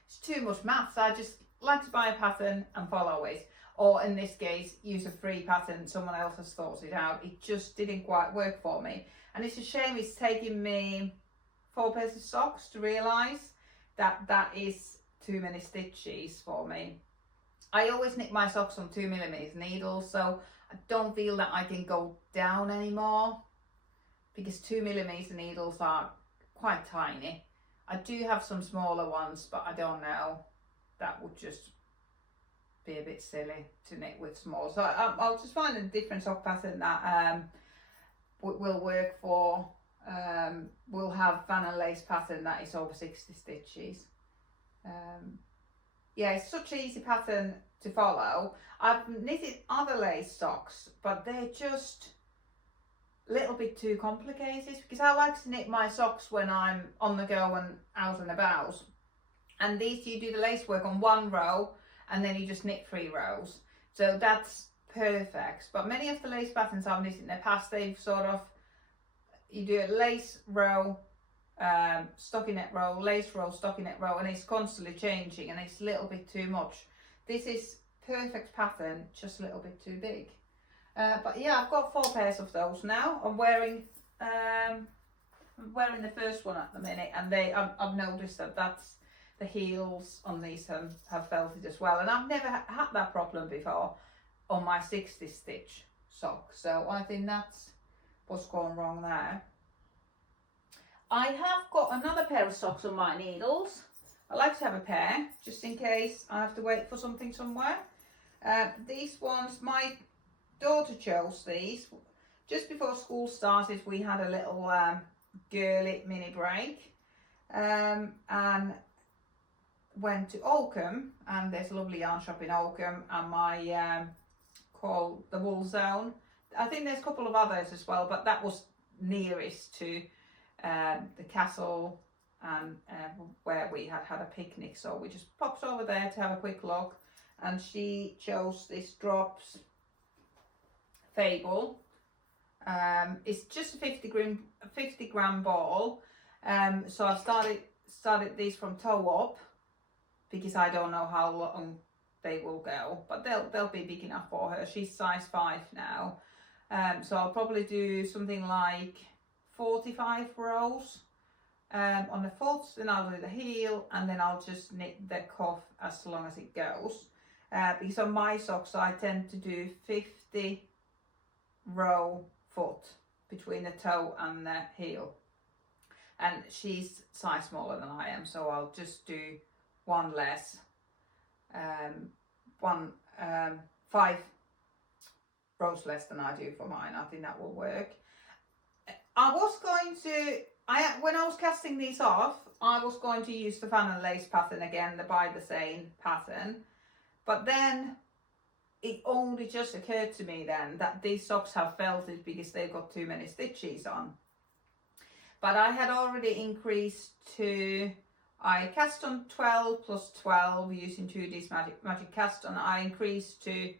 it's too much maths. I just like to buy a pattern and follow it, or in this case use a free pattern someone else has thought it out. It just didn't quite work for me, and it's a shame it's taken me 4 pairs of socks to realise that that is too many stitches for me. I always knit my socks on 2mm needles, so I don't feel that I can go down anymore, because 2mm needles are quite tiny. I do have some smaller ones, but I don't know, that would just be a bit silly to knit with small. So I'll just find a different sock pattern that will work for. We'll have fan and lace pattern that is over 60 stitches. Yeah, it's such an easy pattern to follow. I've knitted other lace socks, but they're just a little bit too complicated, because I like to knit my socks when I'm on the go and out and about. And these, you do the lace work on 1 row and then you just knit 3 rows. So that's perfect. But many of the lace patterns I've knitted in the past, they've sort of, you do a lace row, stockinette row, lace row, stockinette row, and it's constantly changing, and it's a little bit too much. This is perfect pattern, just a little bit too big. But yeah, I've got 4 pairs of those now. I'm wearing the first one at the minute, and I've noticed that that's the heels on these have felted as well, and I've never had that problem before on my 60 stitch sock. So I think that's what's gone wrong there. I have got another pair of socks on my needles. I like to have a pair just in case I have to wait for something somewhere. These ones, my daughter chose these just before school started. We had a little girly mini break and went to Oakham, and there's a lovely yarn shop in Oakham, and my called the Wool Zone. I think there's a couple of others as well, but that was nearest to the Castle and where we had a picnic, so we just popped over there to have a quick look, and she chose this Drops Fable. It's just a 50 gram ball, so I started these from toe up because I don't know how long they will go, but they'll be big enough for her. She's size 5 now, so I'll probably do something like 45 rows on the foot, then I'll do the heel, and then I'll just knit the cuff as long as it goes, because on my socks I tend to do 50 row foot between the toe and the heel, and she's size smaller than I am, so I'll just do one less, 5 rows less than I do for mine. I think that will work. I was going to, when I was casting these off, I was going to use the fan and lace pattern again, the By the Seine pattern, but then it only just occurred to me then that these socks have felted because they've got too many stitches on. But I had already increased to, I cast on 12 plus 12 using 2D's Magic Cast on. I increased to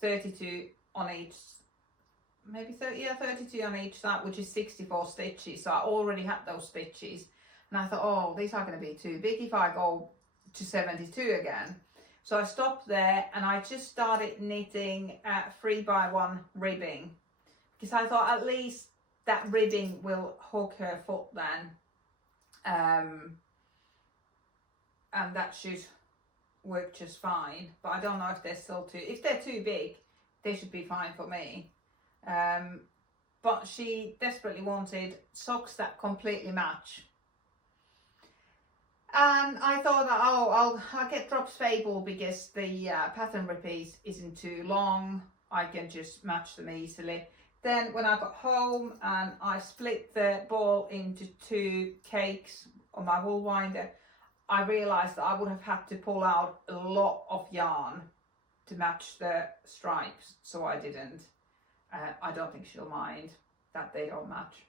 32 on each, maybe 32 on each side, which is 64 stitches. So I already had those stitches, and I thought, oh, these are going to be too big if I go to 72 again. So I stopped there, and I just started knitting 3x1 ribbing, because I thought at least that ribbing will hook her foot then, and that should work just fine. But I don't know if they're still if they're too big, they should be fine for me. But she desperately wanted socks that completely match, and I thought that, oh, I'll get Drops Fable because the pattern repeat isn't too long. I can just match them easily. Then when I got home and I split the ball into 2 cakes on my wool winder, I realised that I would have had to pull out a lot of yarn to match the stripes, so I didn't. I don't think she'll mind that they don't match,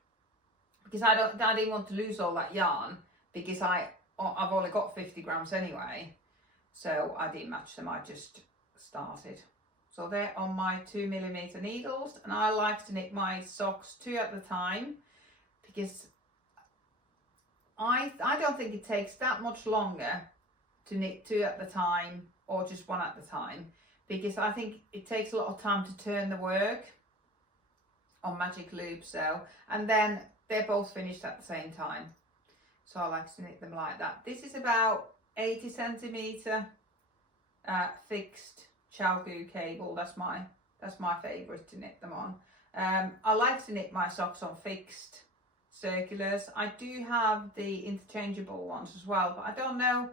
because I didn't want to lose all that yarn, because I've only got 50 grams anyway, so I didn't match them. I just started. So they're on my 2mm needles, and I like to knit my socks 2 at a time, because I don't think it takes that much longer to knit 2 at a time or just 1 at a time, because I think it takes a lot of time to turn the work on Magic Loop. So, and then they're both finished at the same time, so I like to knit them like that. This is about 80 centimeter fixed Chalgu cable. That's my favorite to knit them on. I like to knit my socks on fixed circulars. I do have the interchangeable ones as well, but I don't know,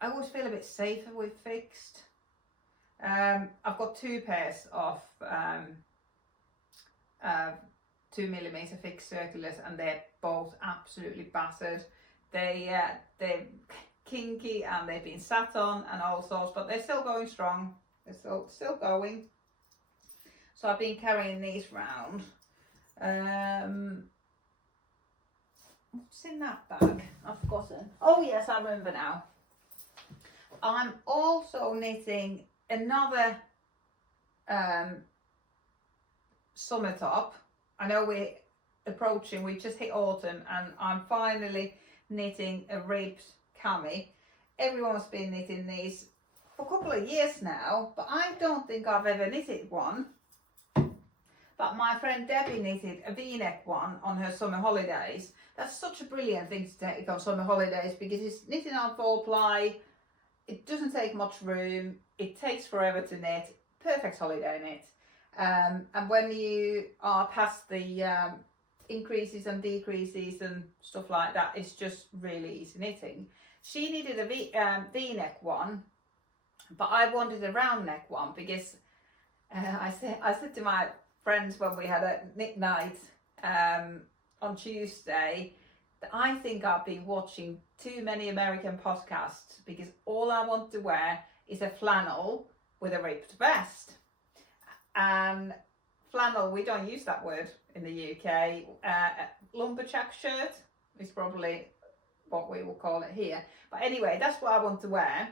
I always feel a bit safer with fixed. I've got 2 pairs of 2mm fixed circulars, and they're both absolutely battered. They're kinky, and they've been sat on and all sorts, but they're still going strong. They're still going. So I've been carrying these round. What's in that bag? I've forgotten. Oh yes, I remember now. I'm also knitting another summer top. I know we're approaching, we've just hit autumn, and I'm finally knitting a ribbed cami. Everyone's been knitting these for a couple of years now, but I don't think I've ever knitted one. But my friend Debbie knitted a V-neck one on her summer holidays. That's such a brilliant thing to take on summer holidays, because it's knitting on 4-ply. It doesn't take much room. It takes forever to knit. Perfect holiday knit. And when you are past the increases and decreases and stuff like that, it's just really easy knitting. She needed a V-neck one, but I wanted a round neck one, because I said to my friends when we had a knit night on Tuesday that I think I've been watching too many American podcasts, because all I want to wear is a flannel with a ripped vest. And flannel, we don't use that word in the UK. Lumberjack shirt, is probably what we will call it here. But anyway, that's what I want to wear.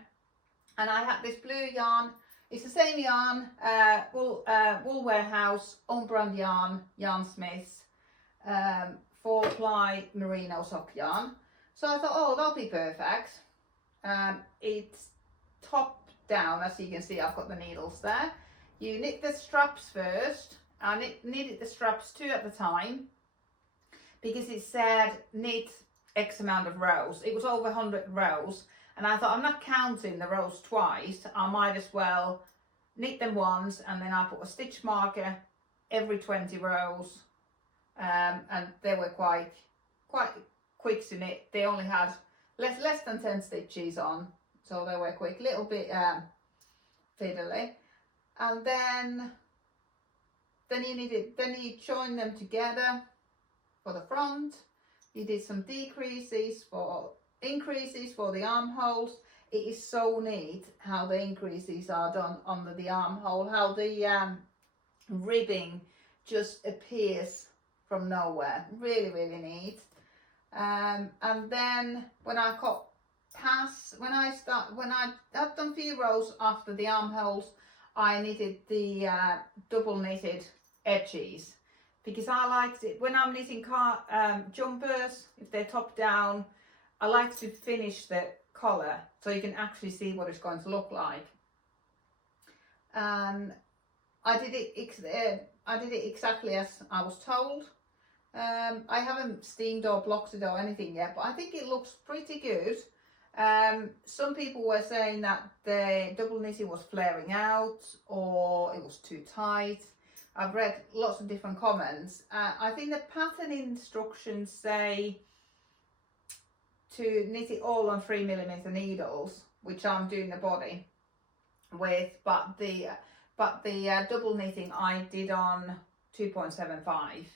And I have this blue yarn. It's the same yarn, Wool Warehouse, own brand yarn, Yarn Smiths, 4-ply merino sock yarn. So I thought, oh, that'll be perfect. It's top down, as you can see. I've got the needles there. You knit the straps first. I knitted the straps 2 at the time because it said knit X amount of rows. It was over 100 rows, and I thought, I'm not counting the rows twice. I might as well knit them once, and then I put a stitch marker every 20 rows. And they were quite quick to knit. They only had less than 10 stitches on, so they were quick, little bit fiddly. And then you join them together for the front. You did some increases for the armholes. It is so neat how the increases are done under the armhole, how the ribbing just appears from nowhere. Really, really neat. And then when I got past, when I had done a few rows after the armholes, I knitted the double knitted edges, because I liked it when I'm knitting jumpers. If they're top down, I like to finish the collar so you can actually see what it's going to look like. And I did it exactly as I was told. I haven't steamed or blocked it or anything yet, but I think it looks pretty good. Some people were saying that the double knitting was flaring out or it was too tight. I've read lots of different comments. I think the pattern instructions say to knit it all on 3mm needles, which I'm doing the body with, but the double knitting I did on 2.75,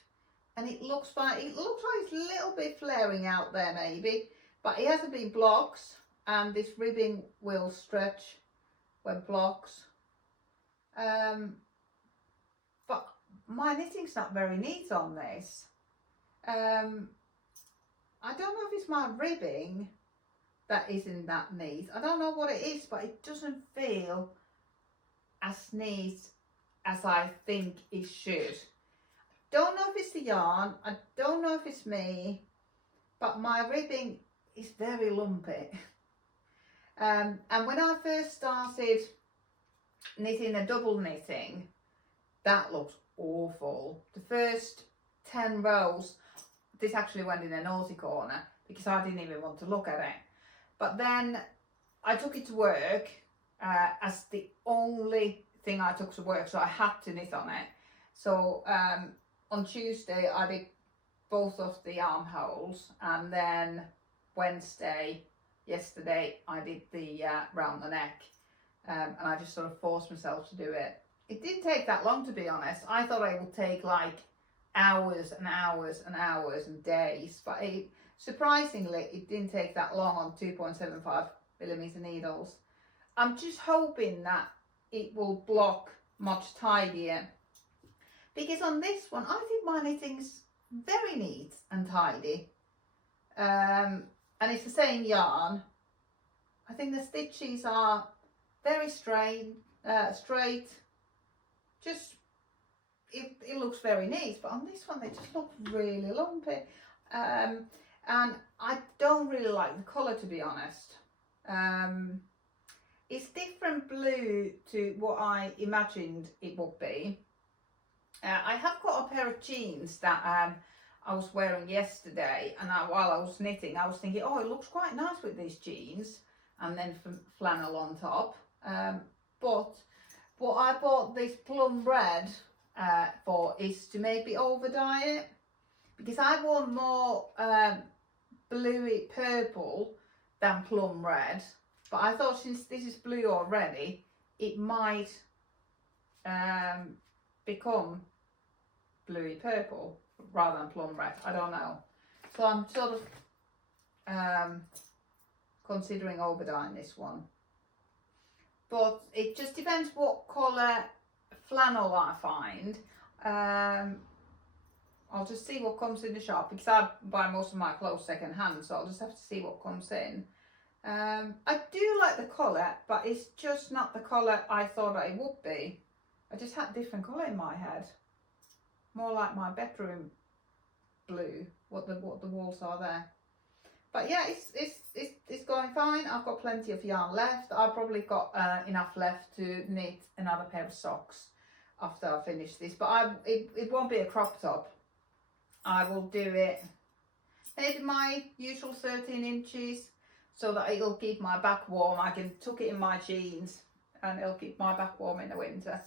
and it looks fine. It looks like it's a little bit flaring out there maybe, but it hasn't been blocked, and this ribbing will stretch when blocked. But my knitting's not very neat on this. I don't know if it's my ribbing that isn't that neat. I don't know what it is, but it doesn't feel as neat as I think it should. Don't know if it's the yarn, I don't know if it's me, but my ribbing is very lumpy. And when I first started knitting a double knitting, that looked awful. The first 10 rows, this actually went in a naughty corner because I didn't even want to look at it. But then I took it to work as the only thing I took to work, so I had to knit on it. So on Tuesday I did both of the armholes, and then yesterday I did the round the neck, and I just sort of forced myself to do it. It didn't take that long, to be honest. I thought it would take like hours and hours and hours and days, but surprisingly it didn't take that long on 2.75mm needles. I'm just hoping that it will block much tidier, because on this one I think my knitting's very neat and tidy, and it's the same yarn. I think the stitches are very straight. Just it looks very neat, but on this one they just look really lumpy, and I don't really like the colour, to be honest. It's different blue to what I imagined it would be. I have got a pair of jeans that I was wearing yesterday, and while I was knitting I was thinking, oh, it looks quite nice with these jeans and then flannel on top, but what I bought this plum red for is to maybe over dye it, because I want more bluey purple than plum red, but I thought since this is blue already it might become bluey purple rather than plum red. I don't know, so I'm sort of considering over dyeing this one, but it just depends what colour flannel I find. I'll just see what comes in the shop, because I buy most of my clothes second hand, so I'll just have to see what comes in. I do like the colour, but it's just not the colour I thought it would be. I just had different colour in my head. More like my bedroom blue, what the walls are there. But yeah, it's going fine. I've got plenty of yarn left. I've probably got enough left to knit another pair of socks after I finish this. But it won't be a crop top. I will do it maybe my usual 13 inches so that it'll keep my back warm. I can tuck it in my jeans and it'll keep my back warm in the winter.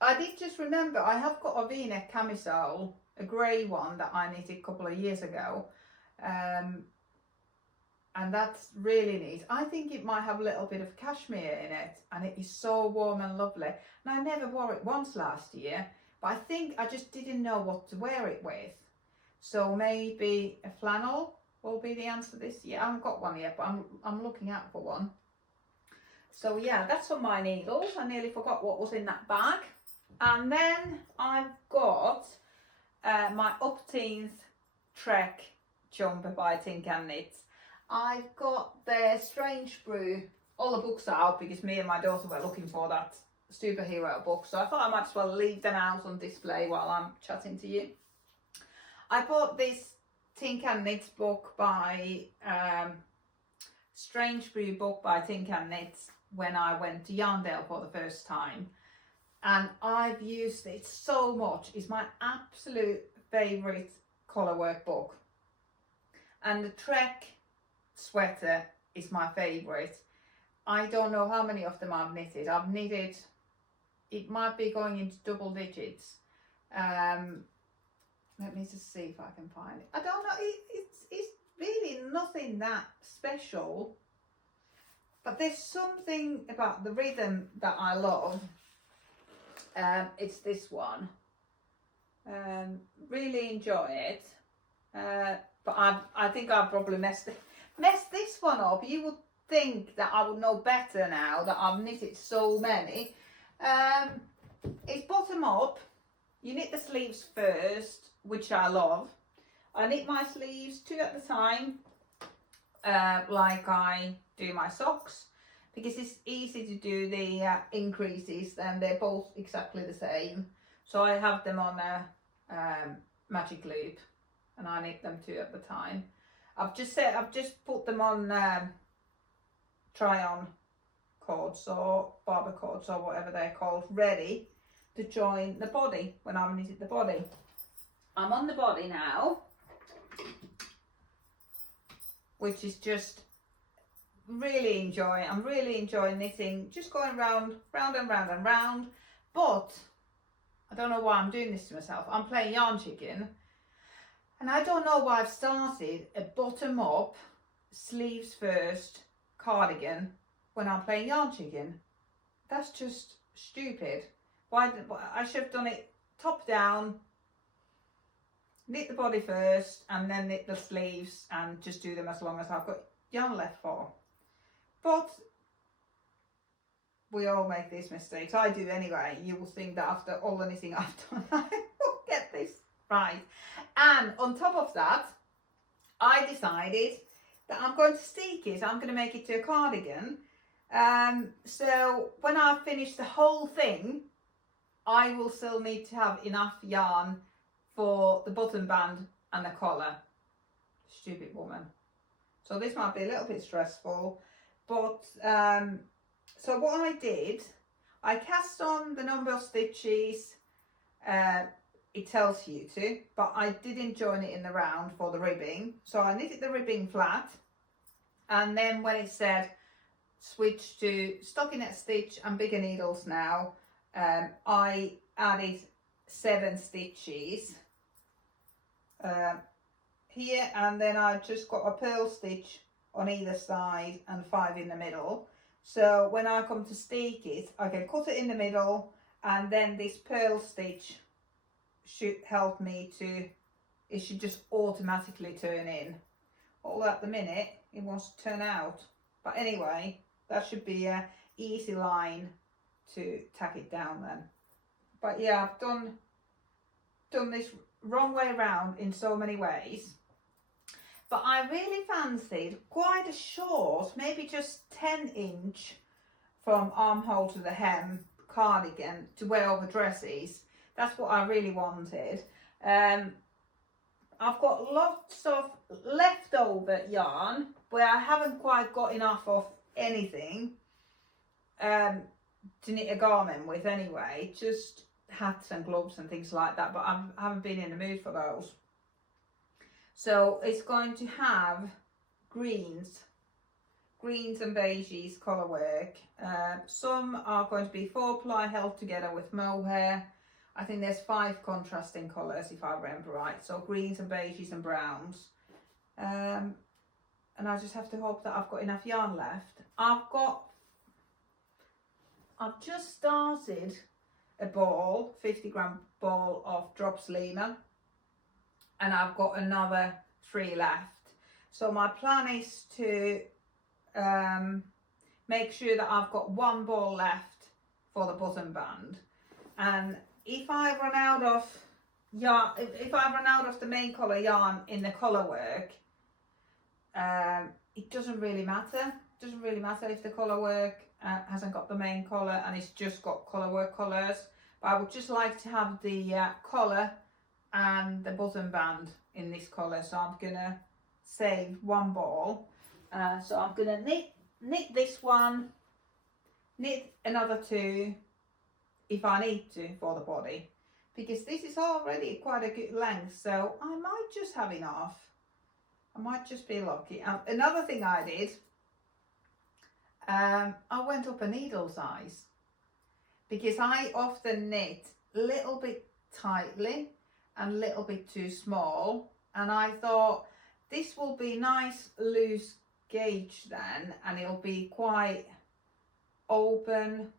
I did just remember I have got a V-neck camisole, a grey one that I knitted a couple of years ago. And that's really neat. I think it might have a little bit of cashmere in it, and it is so warm and lovely. And I never wore it once last year, but I think I just didn't know what to wear it with. So maybe a flannel will be the answer this year. I haven't got one yet, but I'm looking out for one. So yeah, that's for my needles. I nearly forgot what was in that bag. And then I've got my Upteenth Trek jumper by Tin Can Knits. I've got their Strange Brew. All the books are out because me and my daughter were looking for that superhero book, so I thought I might as well leave them out on display while I'm chatting to you. I bought this Tin Can Knits book by Strange Brew book by Tin Can Knits when I went to Yarndale for the first time, and I've used it so much. It's my absolute favourite colour work book. And the Trek sweater is my favourite. I don't know how many of them I've knitted. I've knitted, it might be going into double digits. Let me just see if I can find it. I don't know, it's really nothing that special. But there's something about the rhythm that I love. It's this one. Really enjoy it. But I think I probably messed this one up. You would think that I would know better now that I've knitted so many. It's bottom up. You knit the sleeves first, which I love. I knit my sleeves 2 at a time, like I do my socks, because it's easy to do the increases and they're both exactly the same. So I have them on a magic loop, and I knit them 2 at a time. I've just put them on try-on cords or barber cords or whatever they're called, ready to join the body when I've knitted the body. I'm on the body now, which is just really enjoying. I'm really enjoying knitting, just going round and round and round. But I don't know why I'm doing this to myself. I'm playing Yarn Chicken. And I don't know why I've started a bottom up, sleeves first cardigan when I'm playing Yarn Chicken. That's just stupid. Why I should have done it top down, knit the body first and then knit the sleeves and just do them as long as I've got yarn left for. But we all make these mistakes. I do anyway. You will think that after all the knitting I've done, I will get this right. And on top of that, I decided that I'm going to steek it. I'm going to make it to a cardigan. So when I finish the whole thing, I will still need to have enough yarn for the button band and the collar. Stupid woman. So this might be a little bit stressful. But, so what I did, I cast on the number of stitches it tells you to, but I didn't join it in the round for the ribbing. So I knitted the ribbing flat, and then when it said switch to stockinette stitch and bigger needles now, I added 7 stitches here, and then I just got a purl stitch on either side and 5 in the middle. So when I come to steek it, I can cut it in the middle, and then this purl stitch should help me to, it should just automatically turn in. Although at the minute it wants to turn out, but anyway, that should be a easy line to tack it down then. But yeah, I've done done this wrong way around in so many ways. But I really fancied quite a short, maybe just 10-inch from armhole to the hem cardigan to wear over dresses. That's what I really wanted. I've got lots of leftover yarn where I haven't quite got enough of anything to knit a garment with anyway, just hats and gloves and things like that, but I haven't been in the mood for those. So it's going to have greens and beiges colour work. Some are going to be 4-ply held together with mohair. I think there's 5 contrasting colours if I remember right. So greens and beiges and browns. And I just have to hope that I've got enough yarn left. I've just started a ball, 50-gram ball of drops Lima, and I've got another 3 left. So my plan is to make sure that I've got 1 ball left for the bottom band, and if I run out of yarn, if I run out of the main colour yarn in the colour work, it doesn't really matter. It doesn't really matter if the colour work hasn't got the main colour and it's just got colour work colours. But I would just like to have the collar and the bottom band in this colour, so I'm gonna save 1 ball. So I'm gonna knit this one, knit another 2 if I need to for the body, because this is already quite a good length, so I might just have enough. I might just be lucky. Another thing I did, I went up a needle size, because I often knit a little bit tightly and a little bit too small, and I thought this will be nice loose gauge then, and it'll be quite open,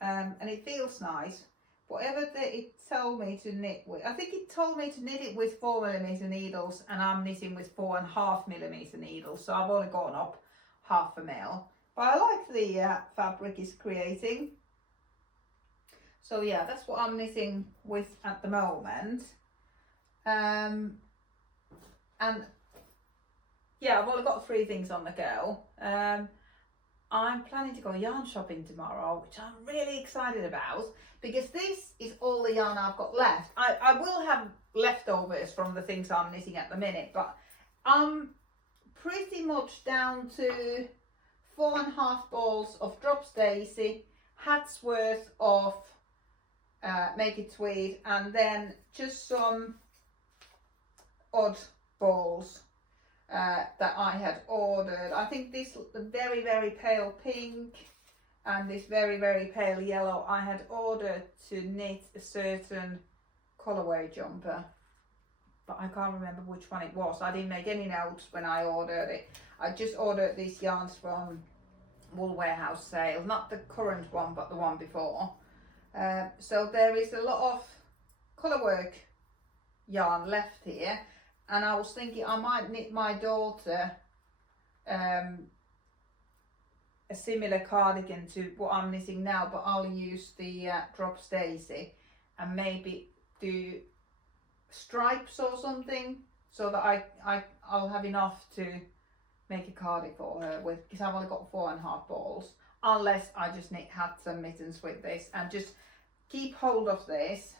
and it feels nice. Whatever it told me to knit with, I think it told me to knit it with 4mm needles, and I'm knitting with 4.5mm needles, so I've only gone up 1/2 mil. But I like the fabric it's creating. So yeah, that's what I'm knitting with at the moment. And yeah, I've only got 3 things on the go. I'm planning to go yarn shopping tomorrow, which I'm really excited about, because this is all the yarn I've got left. I will have leftovers from the things I'm knitting at the minute, but I'm pretty much down to 4.5 balls of Drops Daisy, hat's worth of Make It Tweed, and then just some odd balls that I had ordered. I think this very, very pale pink and this very, very pale yellow I had ordered to knit a certain colourway jumper, but I can't remember which one it was. I didn't make any notes when I ordered it. I just ordered these yarns from Wool Warehouse sale, not the current one but the one before. So there is a lot of colourwork yarn left here, and I was thinking I might knit my daughter a similar cardigan to what I'm knitting now, but I'll use the Drops Daisy and maybe do stripes or something, so that I'll have enough to make a cardigan for her with, because I've only got 4.5 balls, unless I just knit hats and mittens with this and just keep hold of this,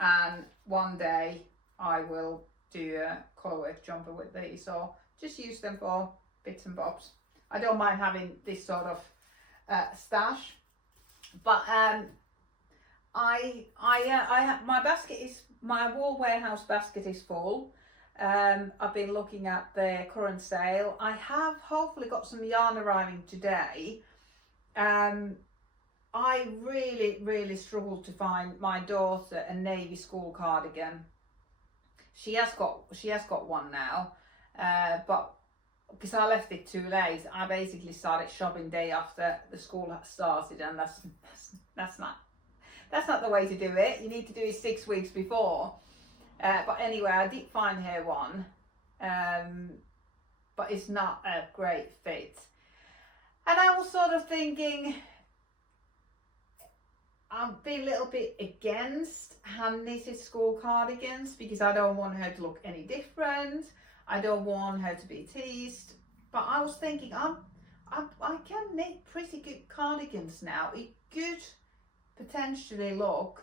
and one day I will do a colourwork jumper with these, or just use them for bits and bobs. I don't mind having this sort of stash, but my basket is, my Wool Warehouse basket is full. I've been looking at their current sale. I have hopefully got some yarn arriving today. I really struggled to find my daughter a navy school cardigan. She has got one now, but because I left it too late, I basically started shopping day after the school had started, and that's not the way to do it. You need to do it 6 weeks before. But anyway, I did find her one, but it's not a great fit. And I was sort of thinking, I've been a little bit against hand knitted school cardigans because I don't want her to look any different. I don't want her to be teased. But I was thinking, I can knit pretty good cardigans now. It could potentially look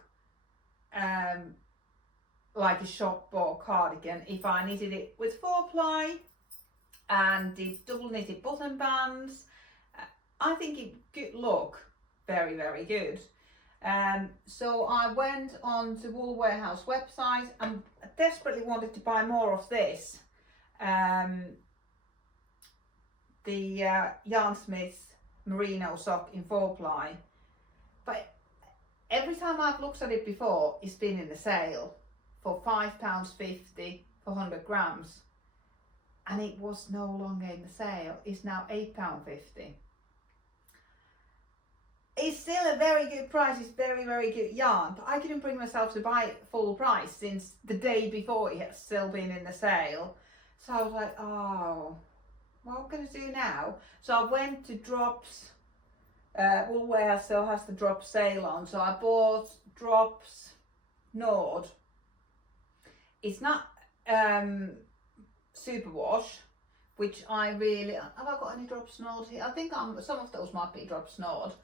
like a shop bought cardigan if I knitted it with 4-ply and did double knitted button bands. I think it could look very, very good. So I went on to Wool Warehouse website and desperately wanted to buy more of this. The Yarnsmith merino sock in 4-ply. But every time I've looked at it before, it's been in the sale for £5.50 for 100 grams. And it was no longer in the sale. It's now £8.50. It's still a very good price. It's very, very good yarn, but I couldn't bring myself to buy it full price since the day before it had still been in the sale. So I was like, oh, what am I going to do now? So I went to Drops. Wool Warehouse still has the Drops sale on, so I bought Drops Nord. It's not superwash, which I really, have I got any Drops Nord here? I think some of those might be Drops Nord.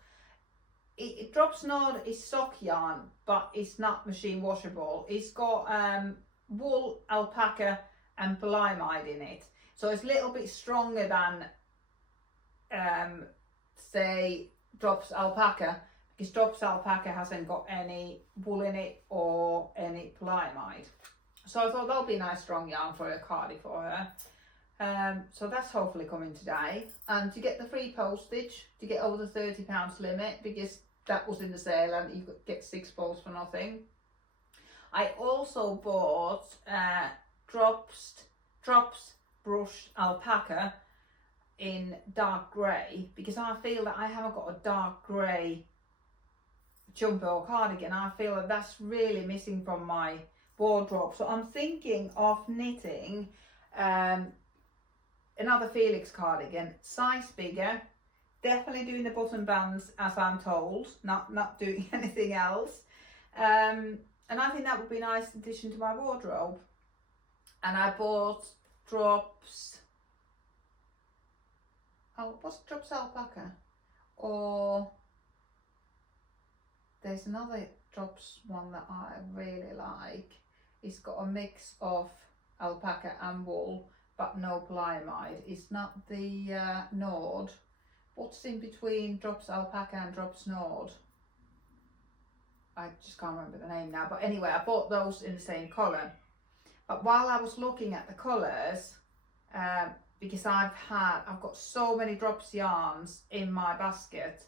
Drops Nord is sock yarn, but it's not machine washable. It's got wool, alpaca and polyamide in it. So it's a little bit stronger than, say, Drops Alpaca, because Drops Alpaca hasn't got any wool in it or any polyamide. So I thought that'll be a nice strong yarn for a cardi for her. So that's hopefully coming today. And to get the free postage, to get over the £30 limit, because that was in the sale and you could get 6 balls for nothing. I also bought Drops Brushed Alpaca in dark grey, because I feel that I haven't got a dark grey jumper or cardigan. I feel that that's really missing from my wardrobe. So I'm thinking of knitting another Felix cardigan, size bigger, definitely doing the button bands as I'm told, not doing anything else. And I think that would be a nice addition to my wardrobe. And I bought Drops, what's Drops Alpaca? Or there's another Drops one that I really like. It's got a mix of alpaca and wool, but no polyamide. It's not the Nord. What's in between Drops Alpaca and Drops Nord? I just can't remember the name now. But anyway, I bought those in the same colour. But while I was looking at the colours, because I've got so many Drops yarns in my basket,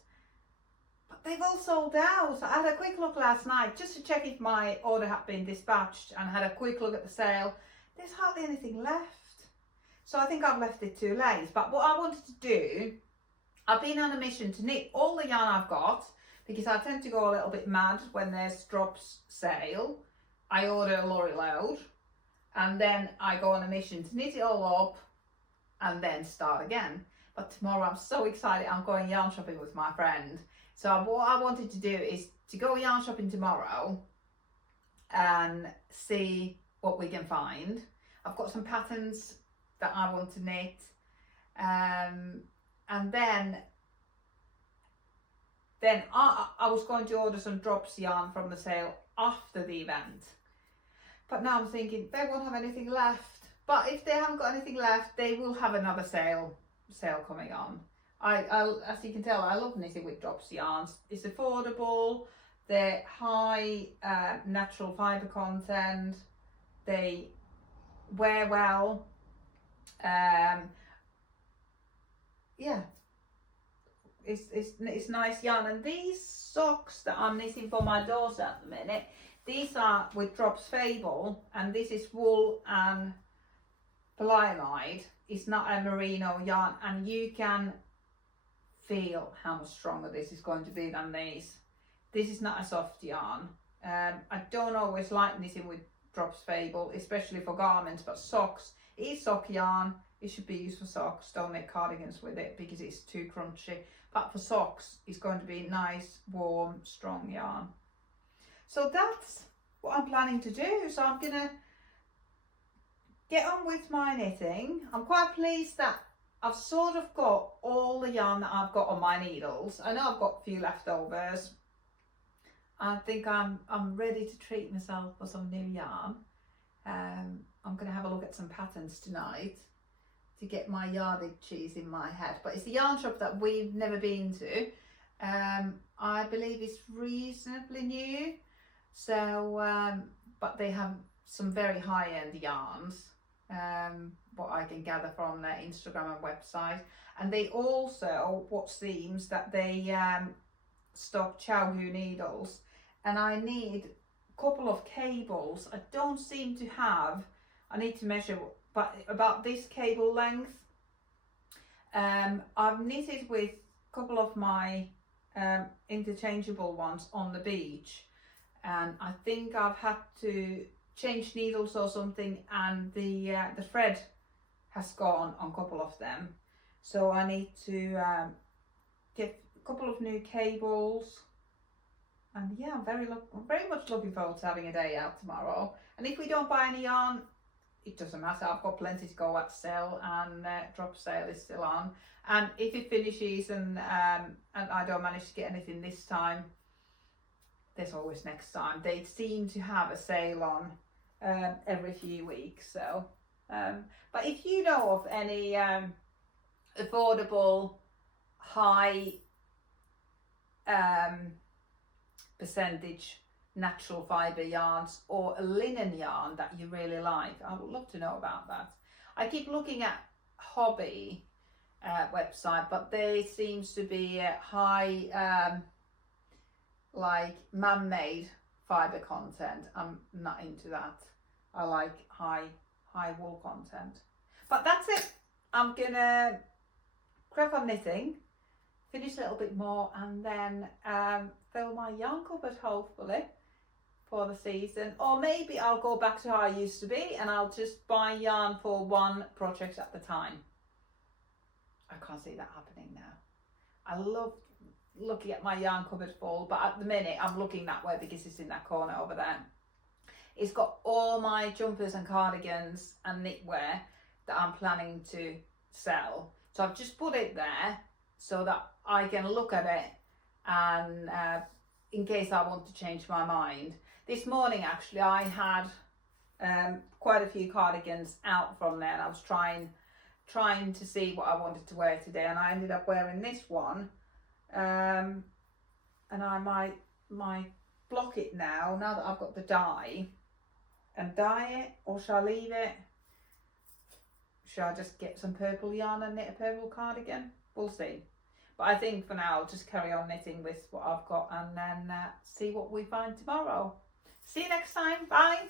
but they've all sold out. I had a quick look last night just to check if my order had been dispatched, and had a quick look at the sale. There's hardly anything left. So I think I've left it too late. But what I wanted to do, I've been on a mission to knit all the yarn I've got, because I tend to go a little bit mad when there's Drops sale. I order a lorry load, and then I go on a mission to knit it all up and then start again. But tomorrow I'm so excited, I'm going yarn shopping with my friend. So what I wanted to do is to go yarn shopping tomorrow and see what we can find. I've got some patterns that I want to knit, and then I was going to order some Drops yarn from the sale after the event. But now I'm thinking they won't have anything left. But if they haven't got anything left, they will have another sale coming on. I as you can tell, I love knitting with Drops yarns. It's affordable. They're high natural fibre content. They wear well. Yeah, it's nice yarn. And these socks that I'm knitting for my daughter at the minute, these are with Drops Fable, and this is wool and polyamide. It's not a merino yarn, and you can feel how much stronger this is going to be than these. This is not a soft yarn. I don't always like knitting with Drops Fable, especially for garments, but socks, it is sock yarn. it should be used for socks. Don't make cardigans with it because it's too crunchy. But for socks, it's going to be nice, warm, strong yarn. So that's what I'm planning to do. So I'm gonna get on with my knitting. I'm quite pleased that I've sort of got all the yarn that I've got on my needles. I know I've got a few leftovers. I think I'm ready to treat myself for some new yarn. I'm going to have a look at some patterns tonight to get my yardage cheese in my head. But it's a yarn shop that we've never been to. I believe it's reasonably new. So, but they have some very high-end yarns. What I can gather from their Instagram and website. And they also, what seems that they stock Chowgu needles. And I need a couple of cables. I don't seem to have, I need to measure, but about this cable length. I've knitted with a couple of my interchangeable ones on the beach, and I think I've had to change needles or something, and the thread has gone on a couple of them. So I need to get a couple of new cables. And yeah, I'm very much looking forward to having a day out tomorrow. And if we don't buy any yarn, it doesn't matter. I've got plenty to go at still, and drop sale is still on. And if it finishes and I don't manage to get anything this time, there's always next time. They seem to have a sale on every few weeks. So, but if you know of any affordable, high percentage natural fibre yarns or a linen yarn that you really like, I would love to know about that. I keep looking at Hobby website, but there seems to be a high like man-made fibre content. I'm not into that. I like high wool content. But that's it. I'm gonna crack on knitting, finish a little bit more, and then fill my yarn cupboard hopefully for the season. Or maybe I'll go back to how I used to be and I'll just buy yarn for one project at the time. I can't see that happening now. I love looking at my yarn cupboard full, but at the minute I'm looking that way because it's in that corner over there. It's got all my jumpers and cardigans and knitwear that I'm planning to sell. So I've just put it there so that I can look at it, and in case I want to change my mind. This morning actually I had quite a few cardigans out from there, and I was trying to see what I wanted to wear today, and I ended up wearing this one, and I might block it now that I've got the dye, and dye it, or shall I leave it? Shall I just get some purple yarn and knit a purple cardigan? We'll see. But I think for now I'll just carry on knitting with what I've got, and then see what we find tomorrow. See you next time. Bye.